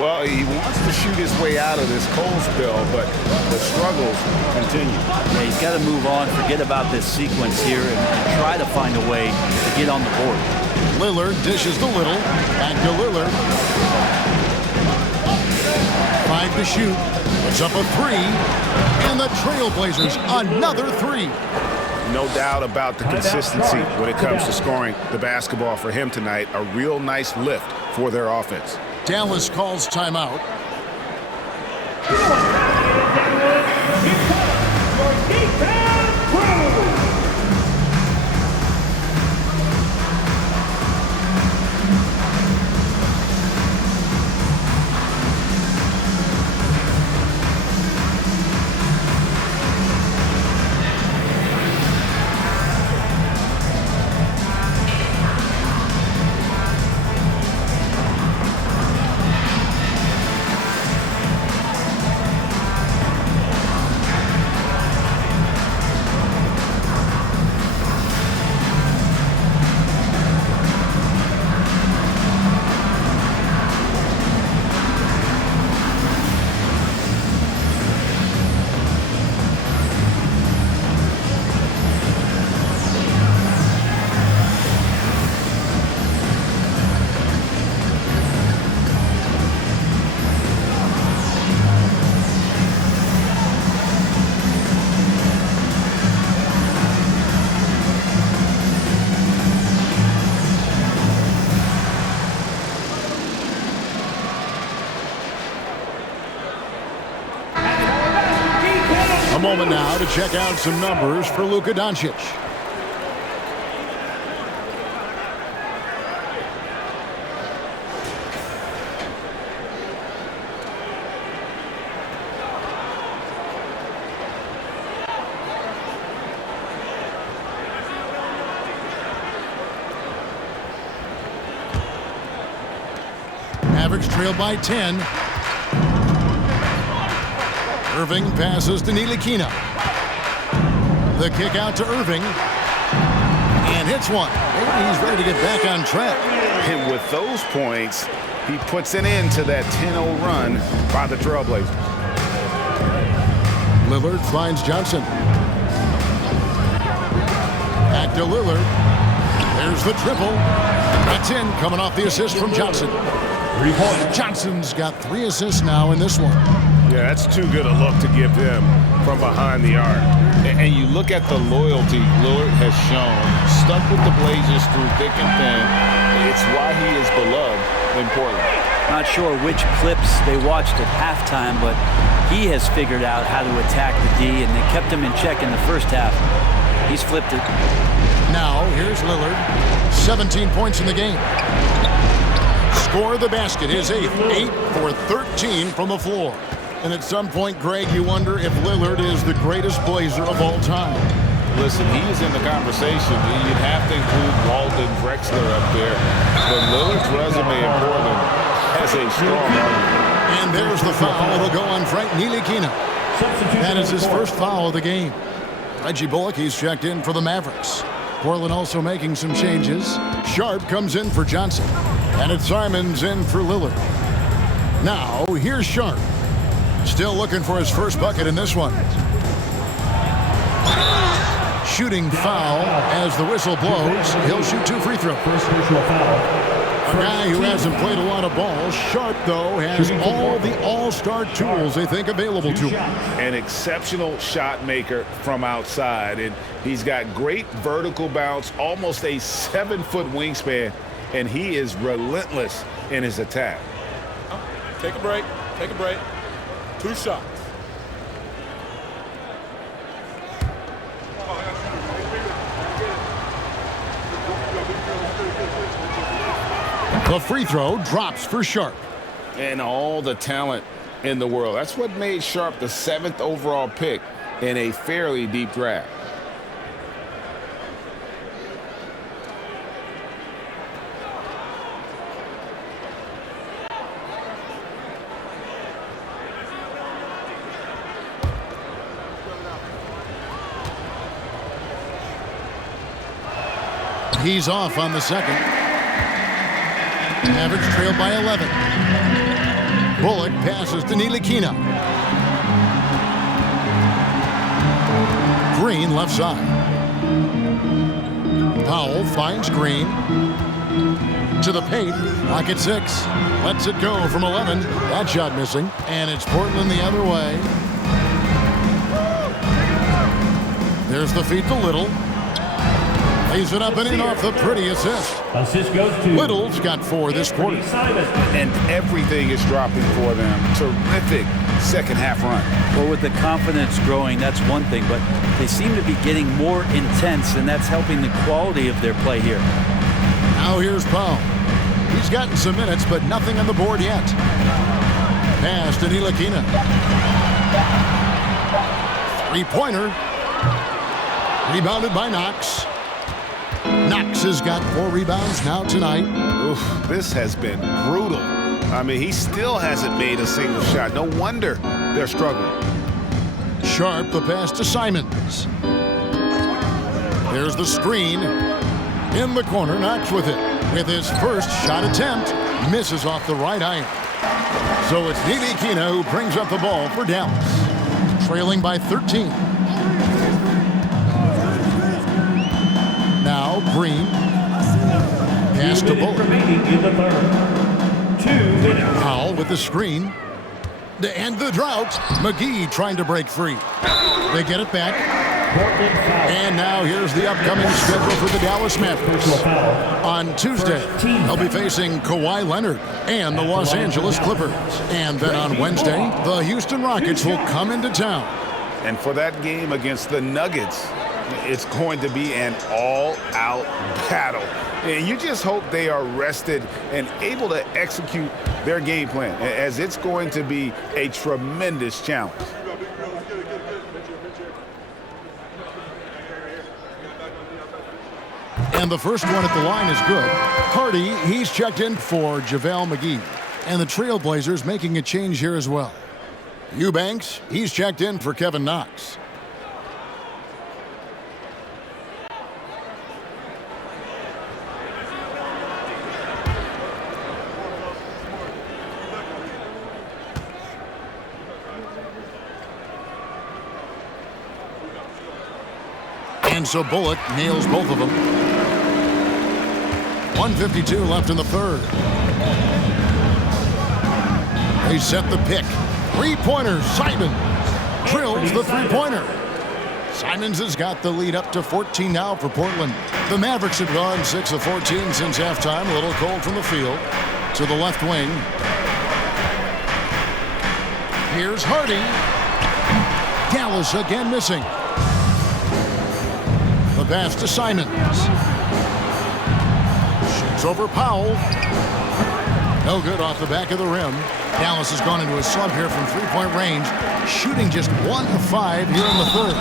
Well, he wants to shoot his way out of this cold spell, but the struggles continue. Yeah, he's got to move on, forget about this sequence here, and try to find a way to get on the board. Lillard dishes to Little. Back to Lillard. 5 to shoot. Puts up a 3. And the Trailblazers another 3. No doubt about the consistency when it comes to scoring the basketball for him tonight. A real nice lift for their offense. Dallas calls timeout. moment now to check out some numbers for Luka Doncic. Mavericks trail by 10. Irving passes to Ntilikina. The kick out to Irving. And hits one. Maybe he's ready to get back on track. And with those points, he puts an end to that 10-0 run by the Trailblazers. Lillard finds Johnson. Back to Lillard. There's the triple. That's in, coming off the assist from Johnson. Johnson's got 3 assists now in this one. Yeah, that's too good a look to give him from behind the arc. And you look at the loyalty Lillard has shown, stuck with the Blazers through thick and thin. It's why he is beloved in Portland. Not sure which clips they watched at halftime, but he has figured out how to attack the D, and they kept him in check in the first half. He's flipped it. Now, here's Lillard. 17 points in the game. Score the basket, his 8th. 8 for 13 from the floor. And at some point, Greg, you wonder if Lillard is the greatest Blazer of all time. Listen, he is in the conversation. You'd have to include Walden Drexler up there. But Lillard's resume in Portland has a strong argument. And there's the foul. It'll go on Frank Ntilikina. That is his first foul of the game. Reggie Bullock, he's checked in for the Mavericks. Portland also making some changes. Sharp comes in for Johnson. And it's Simons in for Lillard. Now, here's Sharp. Still looking for his first bucket in this one. Shooting foul as the whistle blows. He'll shoot 2 free throws. First personal foul. A guy who hasn't played a lot of ball. Sharp, though, has all the all-star tools they think available to him. An exceptional shot maker from outside. And he's got great vertical bounce, almost a 7-foot wingspan. And he is relentless in his attack. Take a break. Take a break. 2 shots. The free throw drops for Sharp. And all the talent in the world. That's what made Sharp the 7th overall pick in a fairly deep draft. He's off on the second. Mavericks trail by 11. Bullock passes to Ntilikina. Green left side. Powell finds Green. To the paint. Lock at 6. Lets it go from 11. That shot missing. And it's Portland the other way. There's the feed to Little. Lays it up and in off the pretty assist. Assist goes to Little's got 4 this quarter. And everything is dropping for them. Terrific second half run. Well, with the confidence growing, that's one thing, but they seem to be getting more intense, and that's helping the quality of their play here. Now here's Powell. He's gotten some minutes, but nothing on the board yet. Pass to Ntilikina. 3-pointer. Rebounded by Knox. Knox has got 4 rebounds now tonight. Oof, this has been brutal. I mean, he still hasn't made a single shot. No wonder they're struggling. Sharp, the pass to Simons. There's the screen. In the corner, Knox with it. With his first shot attempt, misses off the right iron. So it's Ntilikina who brings up the ball for Dallas. Trailing by 13. Now Green. Pass to Bullock. Remaining in the third. 2 minutes. Powell with the screen. To end the drought, McGee trying to break free. They get it back. Portland foul. And now here's the upcoming schedule for the Dallas Mavericks. Personal foul. On Tuesday, they'll be facing Kawhi Leonard and the Los Angeles Clippers. And then on Wednesday, the Houston Rockets will come into town. And for that game against the Nuggets, it's going to be an all-out battle. And you just hope they are rested and able to execute their game plan, as it's going to be a tremendous challenge. And the first one at the line is good. Hardy, he's checked in for JaVale McGee. And the Trailblazers making a change here as well. Eubanks, he's checked in for Kevin Knox. And so Bullock nails both of them. 1:52 left in the third. They set the pick. Three-pointer, Simons drills the three-pointer. Simons has got the lead up to 14 now for Portland. The Mavericks have gone 6 of 14 since halftime. A little cold from the field. To the left wing. Here's Hardy. Dallas again missing. The pass to Simons. Shoots over Powell. No good off the back of the rim. Dallas has gone into a slump here from three-point range, shooting just 1 of 5 here in the third.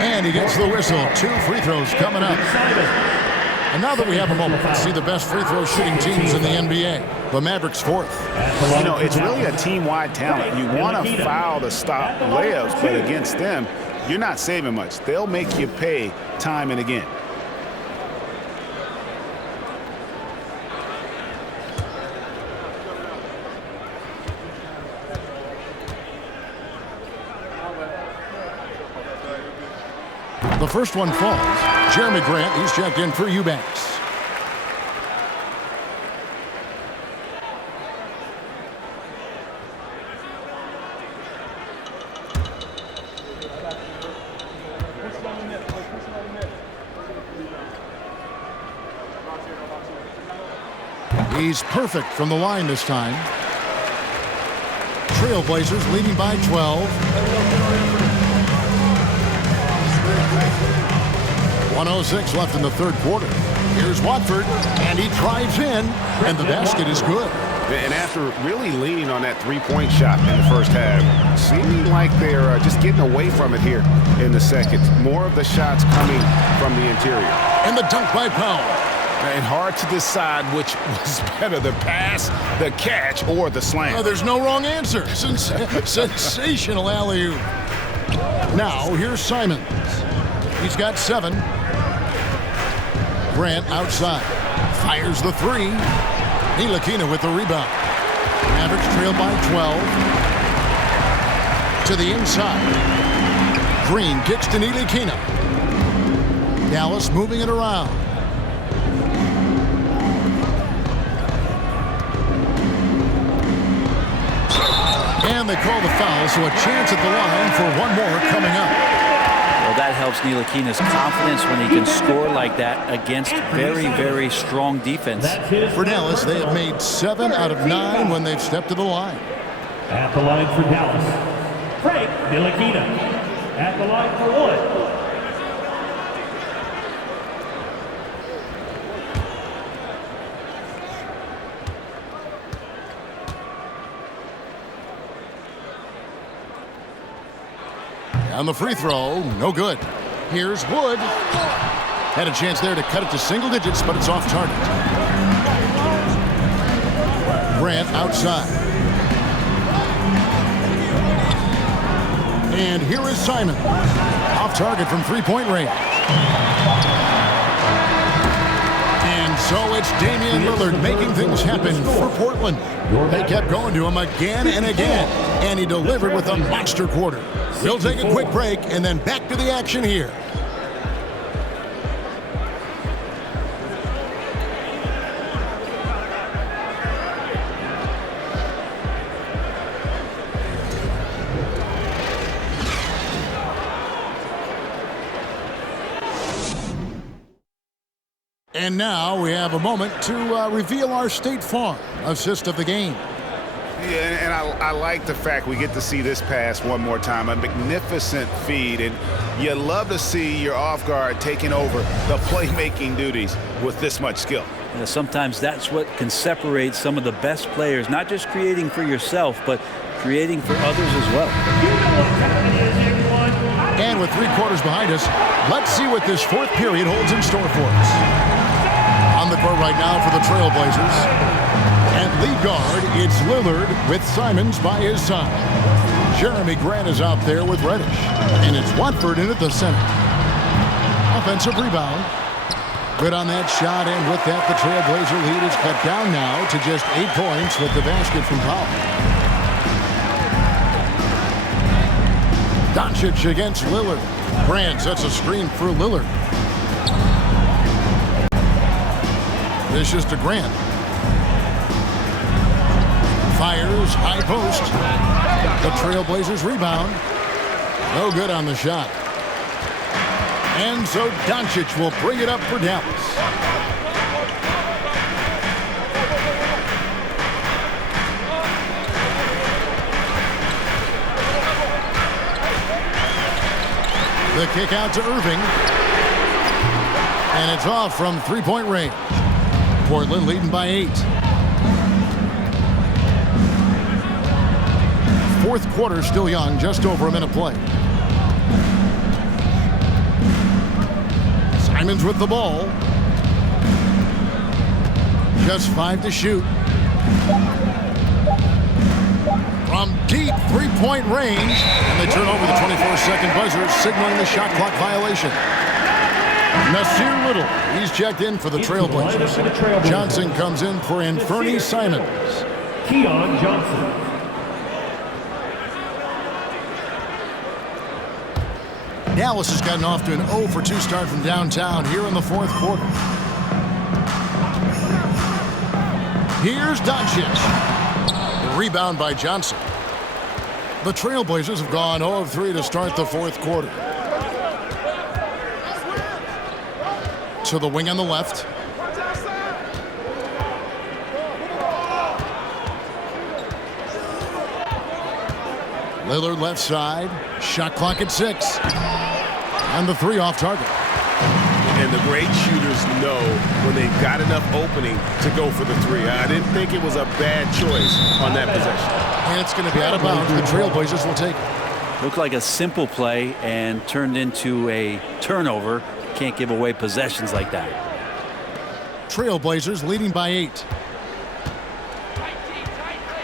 And he gets the whistle. 2 free throws coming up. And now that we have a moment, let's see the best free throw shooting teams in the NBA. The Mavericks fourth. You know, it's really a team-wide talent. You want to foul to stop layups, but against them, you're not saving much. They'll make you pay time and again. The first one falls. Jeremy Grant, he's checked in for Eubanks. He's perfect from the line this time. Trailblazers leading by 12. 1:06 left in the third quarter. Here's Watford, and he drives in, and the basket is good. And after really leaning on that three-point shot in the first half, seeming like they're just getting away from it here in the second. More of the shots coming from the interior. And the dunk by Powell. And hard to decide which was better, the pass, the catch, or the slam. Oh, there's no wrong answer. Sensational alley-oop. Now, here's Simons. He's got 7. Grant outside. Fires the 3. Ntilikina with the rebound. Mavericks trail by 12. To the inside. Green kicks to Ntilikina. Dallas moving it around. And they call the foul, so a chance at the line for one more coming up. Well, that helps Ntilikina's confidence when he can score like that against very, very strong defense. For Dallas, they have made 7 out of 9 when they've stepped to the line. At the line for Dallas, Frank Ntilikina. At the line for 1. On the free throw, no good. Here's Wood. Had a chance there to cut it to single digits, but it's off target. Grant outside. And here is Simon. Off target from three-point range. And so it's Damian Lillard making things happen for Portland. They kept going to him again and again, and he delivered with a monster quarter. We'll take a quick break and then back to the action here. And now we have a moment to reveal our State Farm assist of the game. Yeah, and I like the fact we get to see this pass one more time. A magnificent feed, and you love to see your off guard taking over the playmaking duties with this much skill. You know, sometimes that's what can separate some of the best players, not just creating for yourself, but creating for others as well. And with 3 quarters behind us, let's see what this 4th period holds in store for us. On the court right now for the Trailblazers. At lead guard, it's Lillard with Simons by his side. Jeremy Grant is out there with Reddish. And it's Watford in at the center. Offensive rebound. Good on that shot, and with that, the Trailblazer lead is cut down now to just 8 points with the basket from Powell. Doncic against Lillard. Grant sets a screen for Lillard. This is to Grant. Fires, high post. The Trailblazers rebound. No good on the shot. And so Doncic will bring it up for Dallas. The kick out to Irving. And it's off from 3-point range. Portland leading by 8. 4th quarter still young, just over a minute play. Simons with the ball. Just 5 to shoot. From deep 3-point range. And they turn over the 24-second buzzer, signaling the shot clock violation. Nasir Little, he's checked in for the Trailblazers. Johnson comes in for Anfernee Simons. Keon Johnson. Dallas has gotten off to an 0 for 2 start from downtown here in the 4th quarter. Here's Doncic. The rebound by Johnson. The Trailblazers have gone 0 of 3 to start the 4th quarter. To the wing on the left. Lillard left side. Shot clock at 6. And the 3 off target. And the great shooters know when they've got enough opening to go for the 3. I didn't think it was a bad choice on that possession. And it's going to be out of bounds. The Trailblazers will take it. Looked like a simple play and turned into a turnover. Can't give away possessions like that. Trailblazers leading by 8.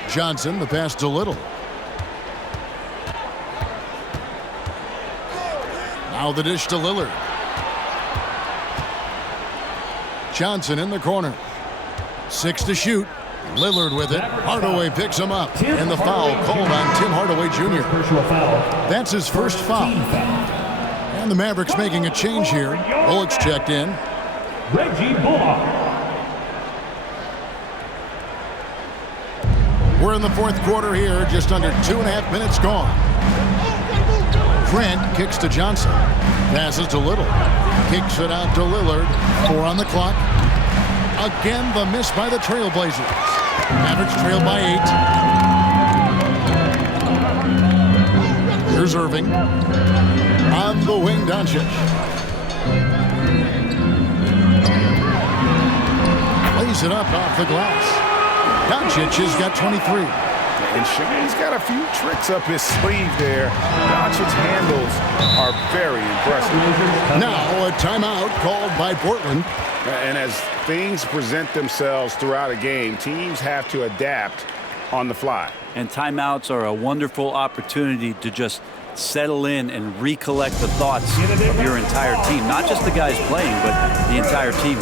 Johnson, the pass to Little. Now the dish to Lillard. Johnson in the corner. 6 to shoot. Lillard with it. Hardaway picks him up. And the foul called on Tim Hardaway Jr. That's his first foul. And the Mavericks making a change here. Bullock's checked in. Reggie Bullock. We're in the 4th quarter here. Just under 2.5 minutes gone. Grant kicks to Johnson. Passes to Little. Kicks it out to Lillard. 4 on the clock. Again, the miss by the Trailblazers. Mavericks trail by 8. Here's Irving. On the wing, Doncic. Lays it up off the glass. Doncic has got 23. And Shane's got a few tricks up his sleeve there. Doncic's handles are very impressive. Now a timeout called by Portland. And as things present themselves throughout a game, teams have to adapt on the fly. And timeouts are a wonderful opportunity to just settle in and recollect the thoughts of your entire team. Not just the guys playing, but the entire team.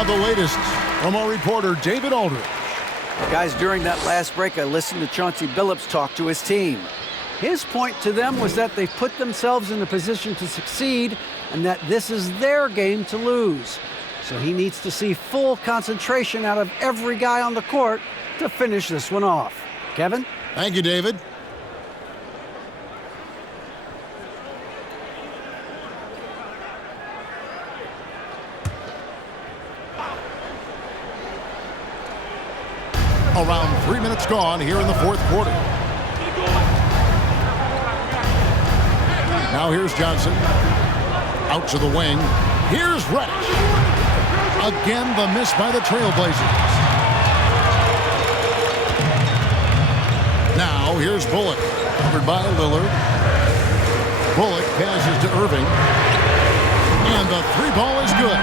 Now the latest from our reporter, David Aldridge. Guys, during that last break, I listened to Chauncey Billups talk to his team. His point to them was that they've put themselves in a position to succeed and that this is their game to lose. So he needs to see full concentration out of every guy on the court to finish this one off. Kevin? Thank you, David. Around 3 minutes gone here in the fourth quarter. Now here's Johnson. Out to the wing. Here's Reddish. Again, the miss by the Trailblazers. Now here's Bullock. Covered by Lillard. Bullock passes to Irving. And the three ball is good.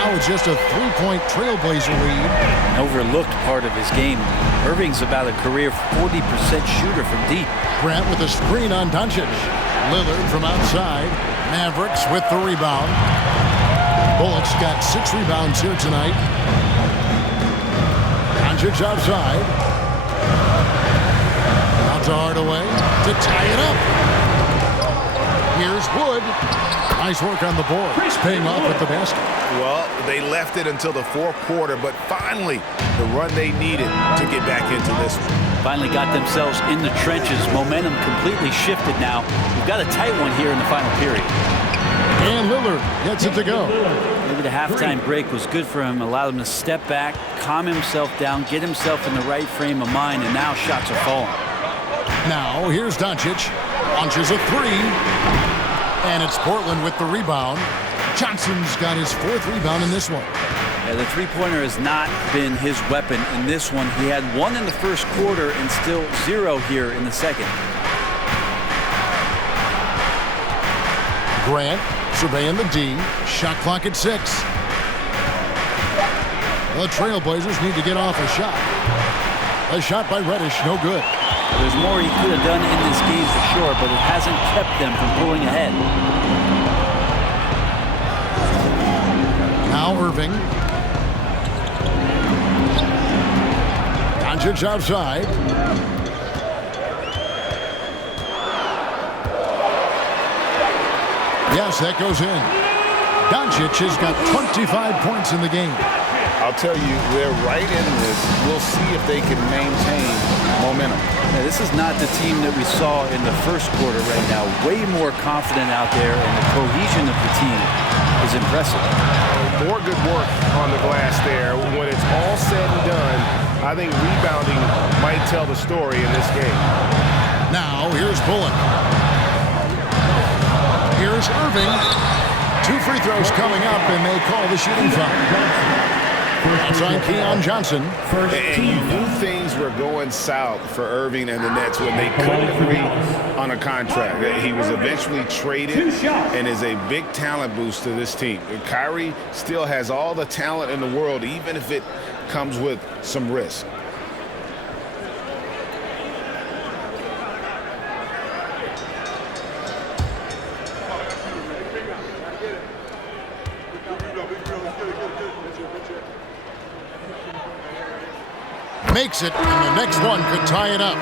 Now it's just a three-point Trailblazer lead. An overlooked part of his game. Irving's about a career 40% shooter from deep. Grant with a screen on Doncic. Lillard from outside. Mavericks with the rebound. Bullock's got 6 rebounds here tonight. Doncic outside. Out to Hardaway to tie it up. Here's Wood. Nice work on the board. He's paying off with the basket. Well, they left it until the fourth quarter, but finally the run they needed to get back into this one. Finally got themselves in the trenches. Momentum completely shifted now. We've got a tight one here in the final period. And Lillard gets it to go. Maybe the halftime break was good for him. Allowed him to step back, calm himself down, get himself in the right frame of mind, and now shots are falling. Now here's Doncic. Launches a three. And it's Portland with the rebound. Johnson's got his 4th rebound in this one. Yeah, the three-pointer has not been his weapon in this one. He had 1 in the first quarter and still 0 here in the second. Grant surveying the D. Shot clock at 6. The Trailblazers need to get off a shot. A shot by Reddish, no good. There's more he could have done in this game for sure, but it hasn't kept them from pulling ahead. Now Irving. Doncic outside. Yes, that goes in. Doncic has got 25 points in the game. I'll tell you, they're right in this. We'll see if they can maintain momentum. Yeah, this is not the team that we saw in the first quarter right now. Way more confident out there, and the cohesion of the team is impressive. More good work on the glass there. When it's all said and done, I think rebounding might tell the story in this game. Now here's Bullock. Here's Irving. 2 free throws coming up, and they call the shooting foul. That's on Keon Johnson. And you knew things were going south for Irving and the Nets when they couldn't agree on a contract. He was eventually traded and is a big talent boost to this team. Kyrie still has all the talent in the world, even if it comes with some risk. Makes it, and the next one could tie it up.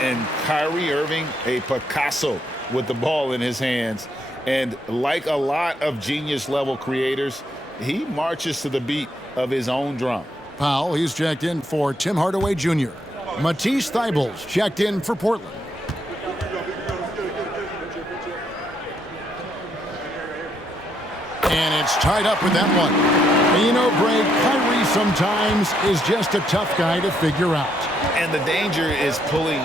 And Kyrie Irving, a Picasso with the ball in his hands. And like a lot of genius-level creators, he marches to the beat of his own drum. Powell, he's checked in for Tim Hardaway Jr. Matisse Thybulle's checked in for Portland. And it's tied up with that one. And you know, Greg, Kyrie sometimes is just a tough guy to figure out. And the danger is pulling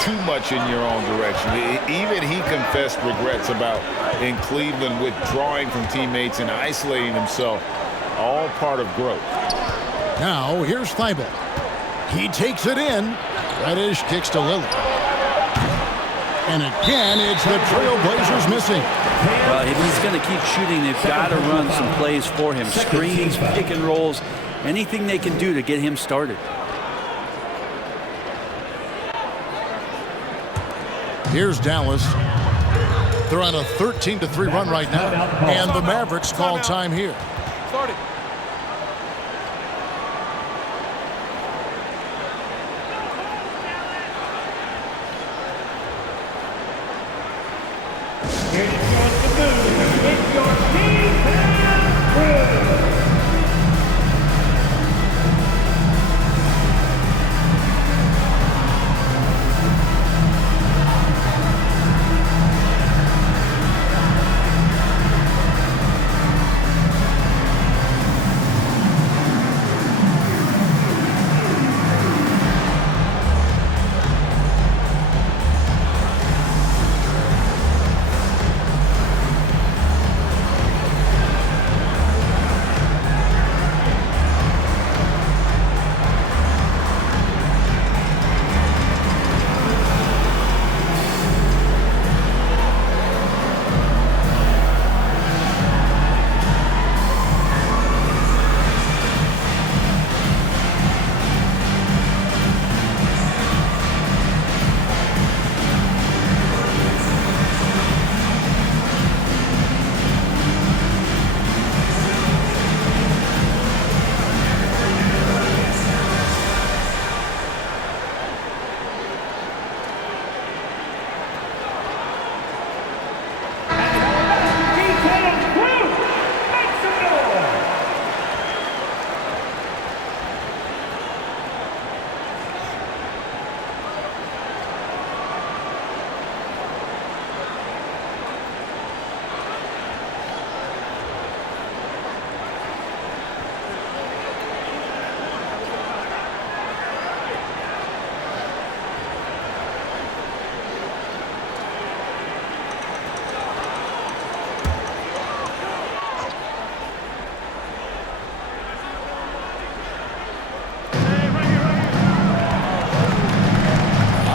too much in your own direction. Even he confessed regrets about in Cleveland withdrawing from teammates and isolating himself. All part of growth. Now, here's Thibault. He takes it in. Reddish kicks to Lillard. And again, it's the Trailblazers missing. Well, if he's going to keep shooting, they've got to run some plays for him. Screens, pick and rolls, anything they can do to get him started. Here's Dallas. They're on a 13-3 run right now. And the Mavericks call time here. Here to show us the move, it's your T-Town Crew.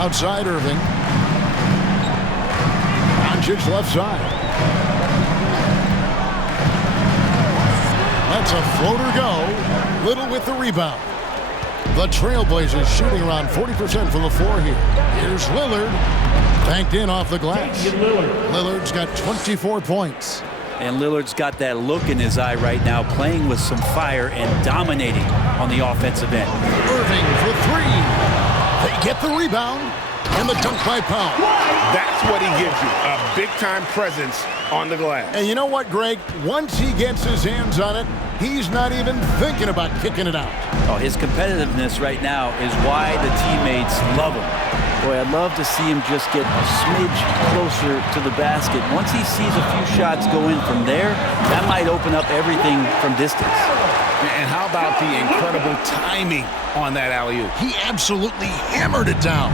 Outside Irving. Doncic left side. That's a floater go. Little with the rebound. The Trailblazers shooting around 40% from the floor here. Here's Lillard. Banked in off the glass. Lillard's got 24 points. And Lillard's got that look in his eye right now, playing with some fire and dominating on the offensive end. Irving for three. They get the rebound and the dunk by Powell. That's what he gives you, a big-time presence on the glass. And you know what, Greg? Once he gets his hands on it, he's not even thinking about kicking it out. Oh, his competitiveness right now is why the teammates love him. Boy, I'd love to see him just get a smidge closer to the basket. Once he sees a few shots go in from there, that might open up everything from distance. And how about the incredible timing on that alley-oop? He absolutely hammered it down.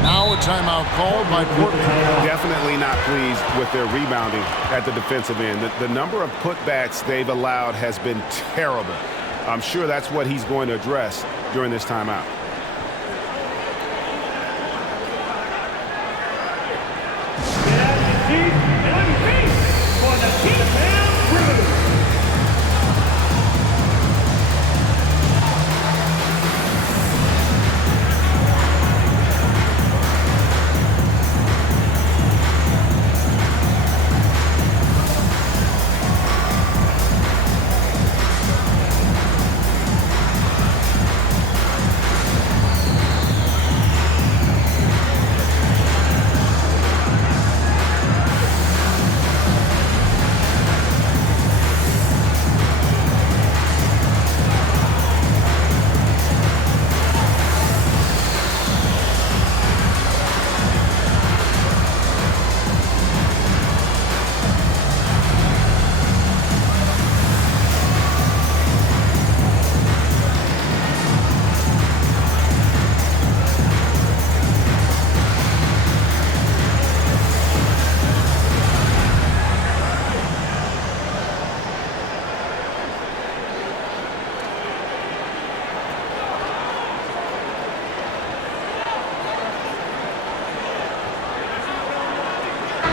Now a timeout called by Portland. Definitely not pleased with their rebounding at the defensive end. The number of putbacks they've allowed has been terrible. I'm sure that's what he's going to address during this timeout.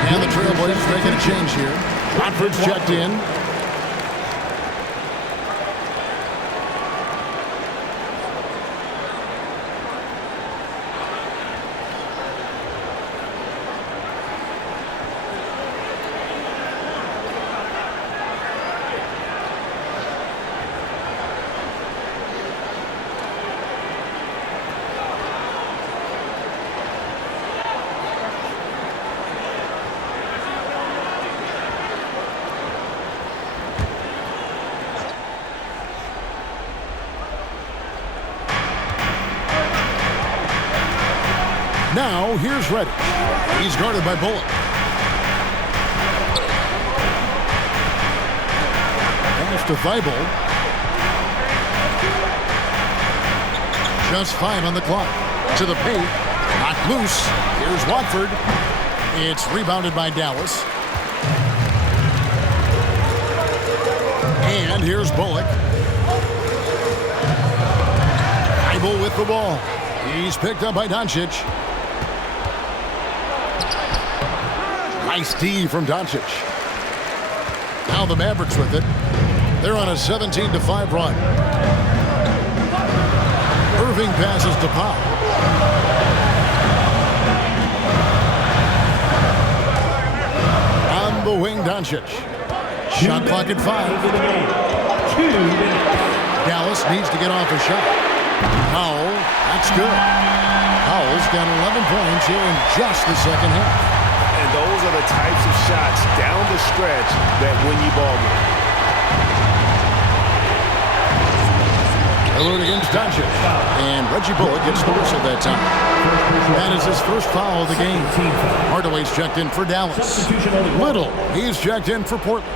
And the Trailblazers making a change here. Rockford's checked in. Now here's Reddish. He's guarded by Bullock. Pass to Thibault. Just 5 on the clock. To the paint. Knocked loose. Here's Watford. It's rebounded by Dallas. And here's Bullock. Thibault with the ball. He's picked up by Doncic. Nice D from Doncic. Now the Mavericks with it. They're on a 17-5 run. Irving passes to Powell. On the wing, Doncic. Shot clock at 5. Dallas needs to get off a shot. Powell, that's good. Powell's got 11 points here in just the second half. And those are the types of shots down the stretch that win you ball games. Lillard against Doncic. And Reggie Bullock gets the whistle that time. That is his first foul of the game. Hardaway's checked in for Dallas. Little, he's checked in for Portland.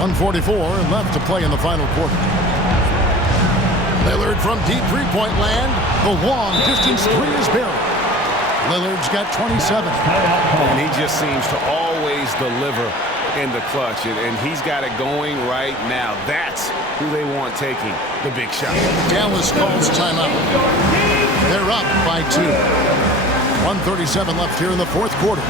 .144 left to play in the final quarter. Lillard from deep three-point land. The long distance three is buried. Lillard's got 27. And he just seems to always deliver in the clutch. And he's got it going right now. That's who they want taking the big shot. Dallas calls timeout. They're up by 2. 1:37 left here in the fourth quarter.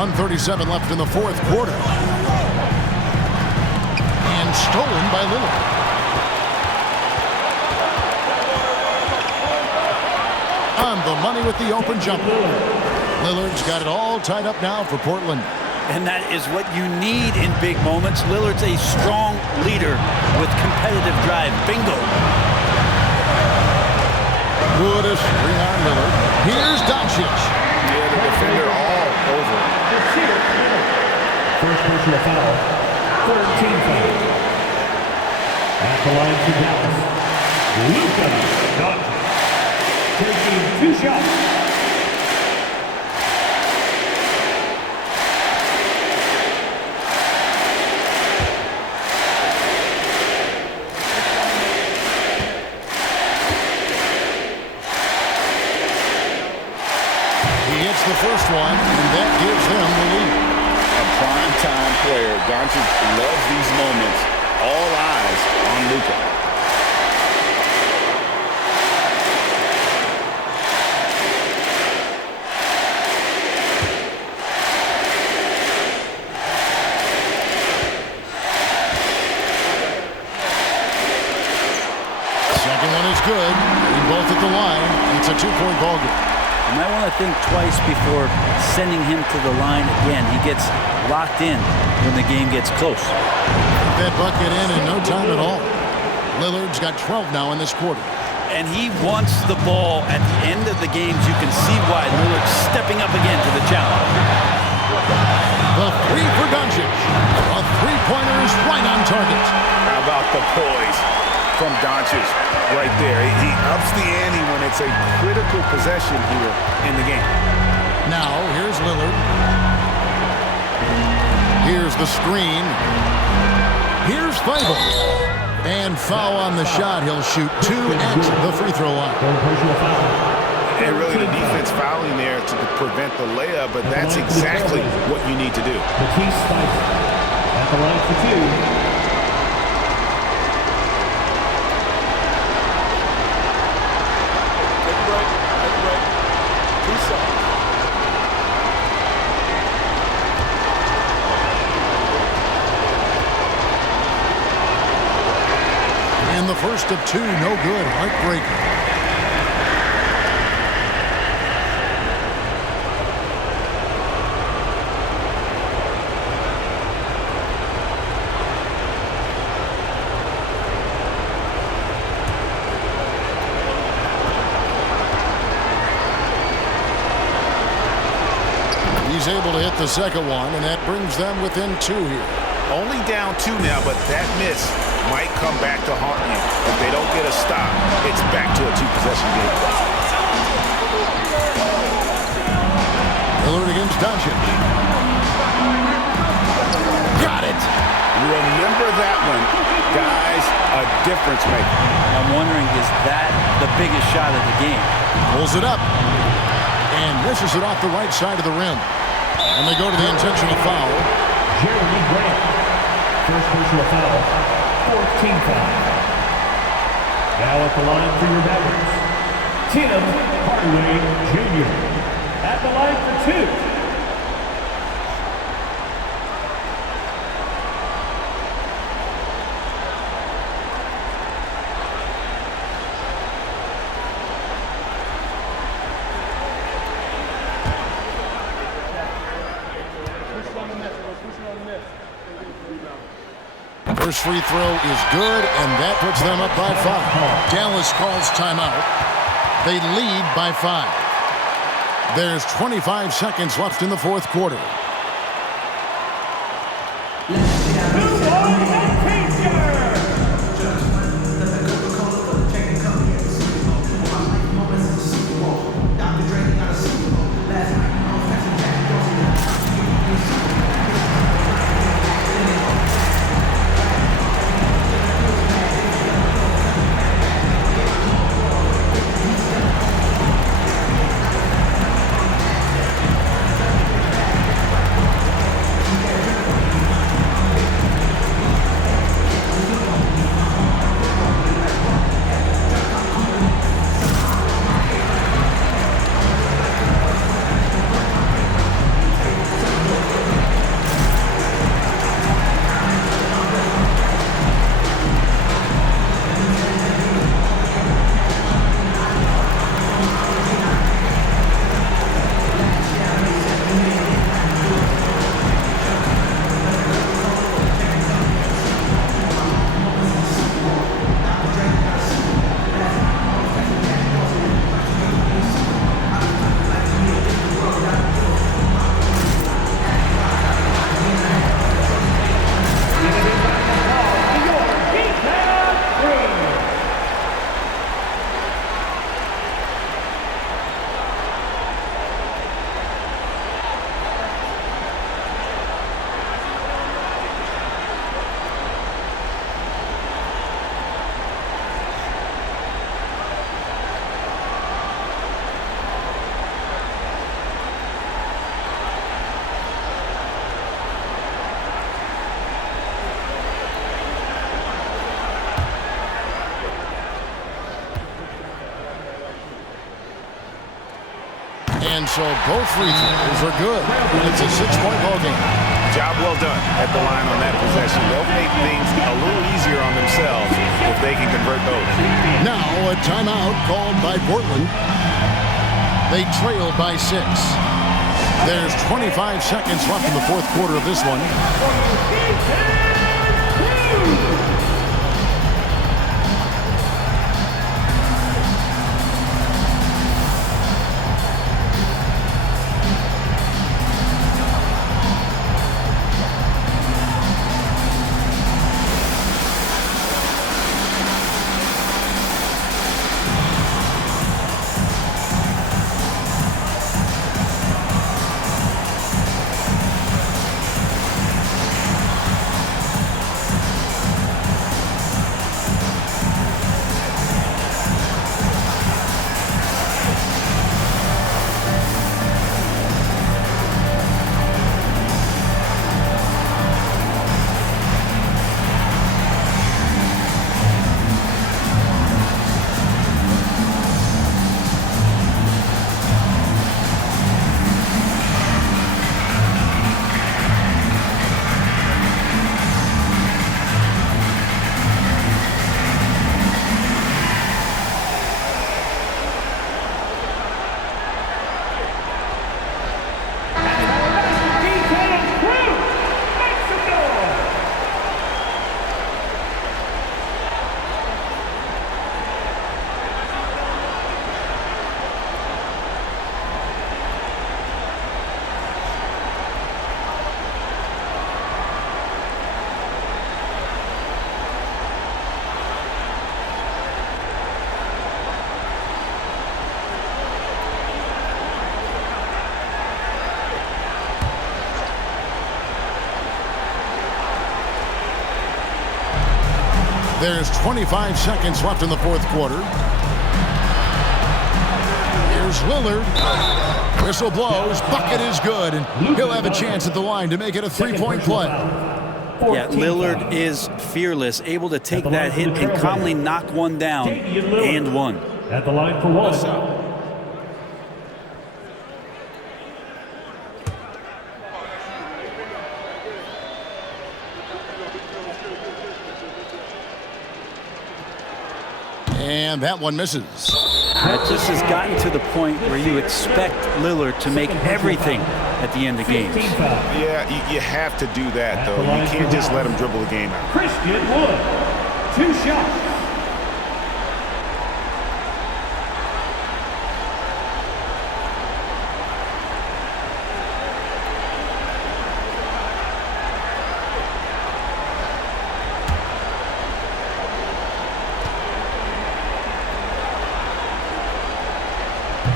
.137 left in the fourth quarter. And stolen by Lillard. On the money with the open jumper. Lillard's got it all tied up now for Portland. And that is what you need in big moments. Lillard's a strong leader with competitive drive. Bingo. Good a screen on Lillard. Here's Doncic. Yeah, the defender all over. First personal foul. Third team foul. At the line to Dallas. Luka Doncic. Taking 2 shots. The first one, and that gives them the lead. A prime-time player. Doncic loves these moments. All eyes on Luka. Second one is good. Both at the line. It's a 2-point ball game. You might want to think twice before sending him to the line again. He gets locked in when the game gets close. That bucket in no time at all. Lillard's got 12 now in this quarter. And he wants the ball at the end of the games. You can see why Lillard's stepping up again to the challenge. The three for Doncic. A three-pointer is right on target. How about the poise from Doncic right there? He ups the ante when it's a critical possession here in the game. Now, here's Lillard. Here's the screen. Here's Thibault. And foul on the shot. He'll shoot 2 at the free throw line. And really the defense fouling there to prevent the layup, but that's exactly what you need to do. Matisse at the line for 2. And the first of 2, no good. Heartbreaker. He's able to hit the second one, and that brings them within 2 here. Only down 2 now, but that miss might come back to haunt you. If they don't get a stop, it's back to a 2-possession game. Lillard against Doncic. Got it. Remember that one. Guys, a difference maker. I'm wondering, is that the biggest shot of the game? Pulls it up. And misses it off the right side of the rim. And they go to the intentional foul. Jeremy Grant. First personal foul. 14th foul. Now at the line for your Mavericks, Tim Hardaway Jr. At the line for 2. First free throw is good, and that puts them up by 5. Dallas calls timeout. They lead by 5. There's 25 seconds left in the fourth quarter. And so both free throws are good. It's a 6-point ball game. Job well done at the line on that possession. They'll make things a little easier on themselves if they can convert those. Now a timeout called by Portland. They trail by 6. There's 25 seconds left in the fourth quarter of this one. There's 25 seconds left in the fourth quarter. Here's Lillard. Whistle blows. Bucket is good. And he'll have a chance at the line to make it a three-point play. Yeah, Lillard is fearless, able to take that hit and calmly knock one down and one. At the line for one. And that one misses. That just has gotten to the point where you expect Lillard to make everything at the end of games. Yeah, you have to do that, though. You can't just let him dribble the game out. Christian Wood, 2 shots.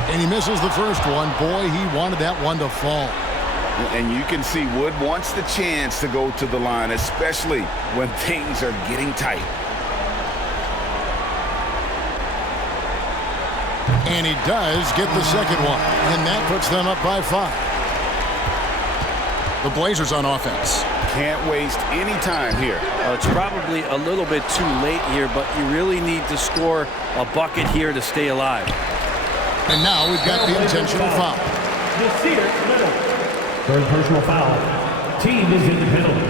And he misses the first one. Boy, he wanted that one to fall. And you can see Wood wants the chance to go to the line, especially when things are getting tight. And he does get the second one. And that puts them up by 5. The Blazers on offense. Can't waste any time here. Well, it's probably a little bit too late here, but you really need to score a bucket here to stay alive. And now we've got the intentional foul. Third personal foul. Team is in the penalty.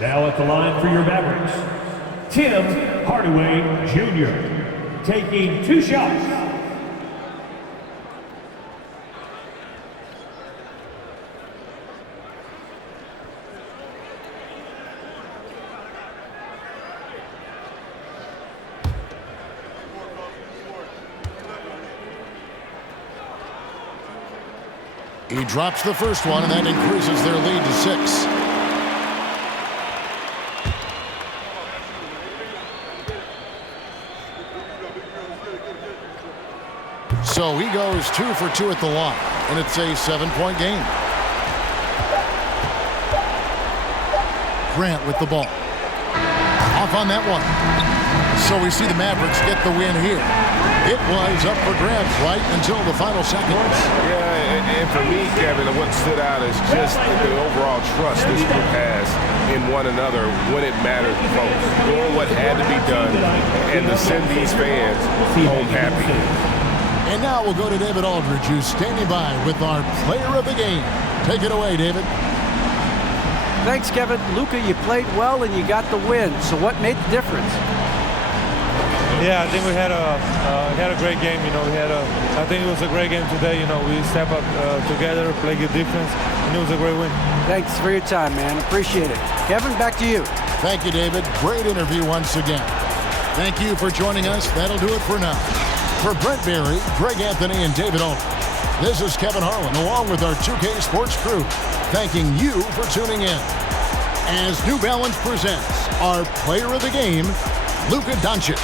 Now at the line for your Mavericks, Tim Hardaway Jr. taking 2 shots. He drops the first one, and that increases their lead to 6. So he goes 2 for 2 at the line, and it's a 7-point game. Grant with the ball. Off on that one. So we see the Mavericks get the win here. It was up for grabs right until the final seconds. Yeah, and for me, Kevin, what stood out is just the overall trust this group has in one another when it mattered most. Doing what had to be done and to send these fans home happy. And now we'll go to David Aldridge, who's standing by with our player of the game. Take it away, David. Thanks, Kevin. Luka, you played well and you got the win. So what made the difference? Yeah, I think we had a great game. You know, I think it was a great game today. You know, we step up together, play good defense, and it was a great win. Thanks for your time, man. Appreciate it. Kevin, back to you. Thank you, David. Great interview once again. Thank you for joining us. That'll do it for now. For Brent Berry, Greg Anthony, and David Owen, this is Kevin Harlan, along with our 2K Sports crew, thanking you for tuning in. As New Balance presents our player of the game, Luka Doncic.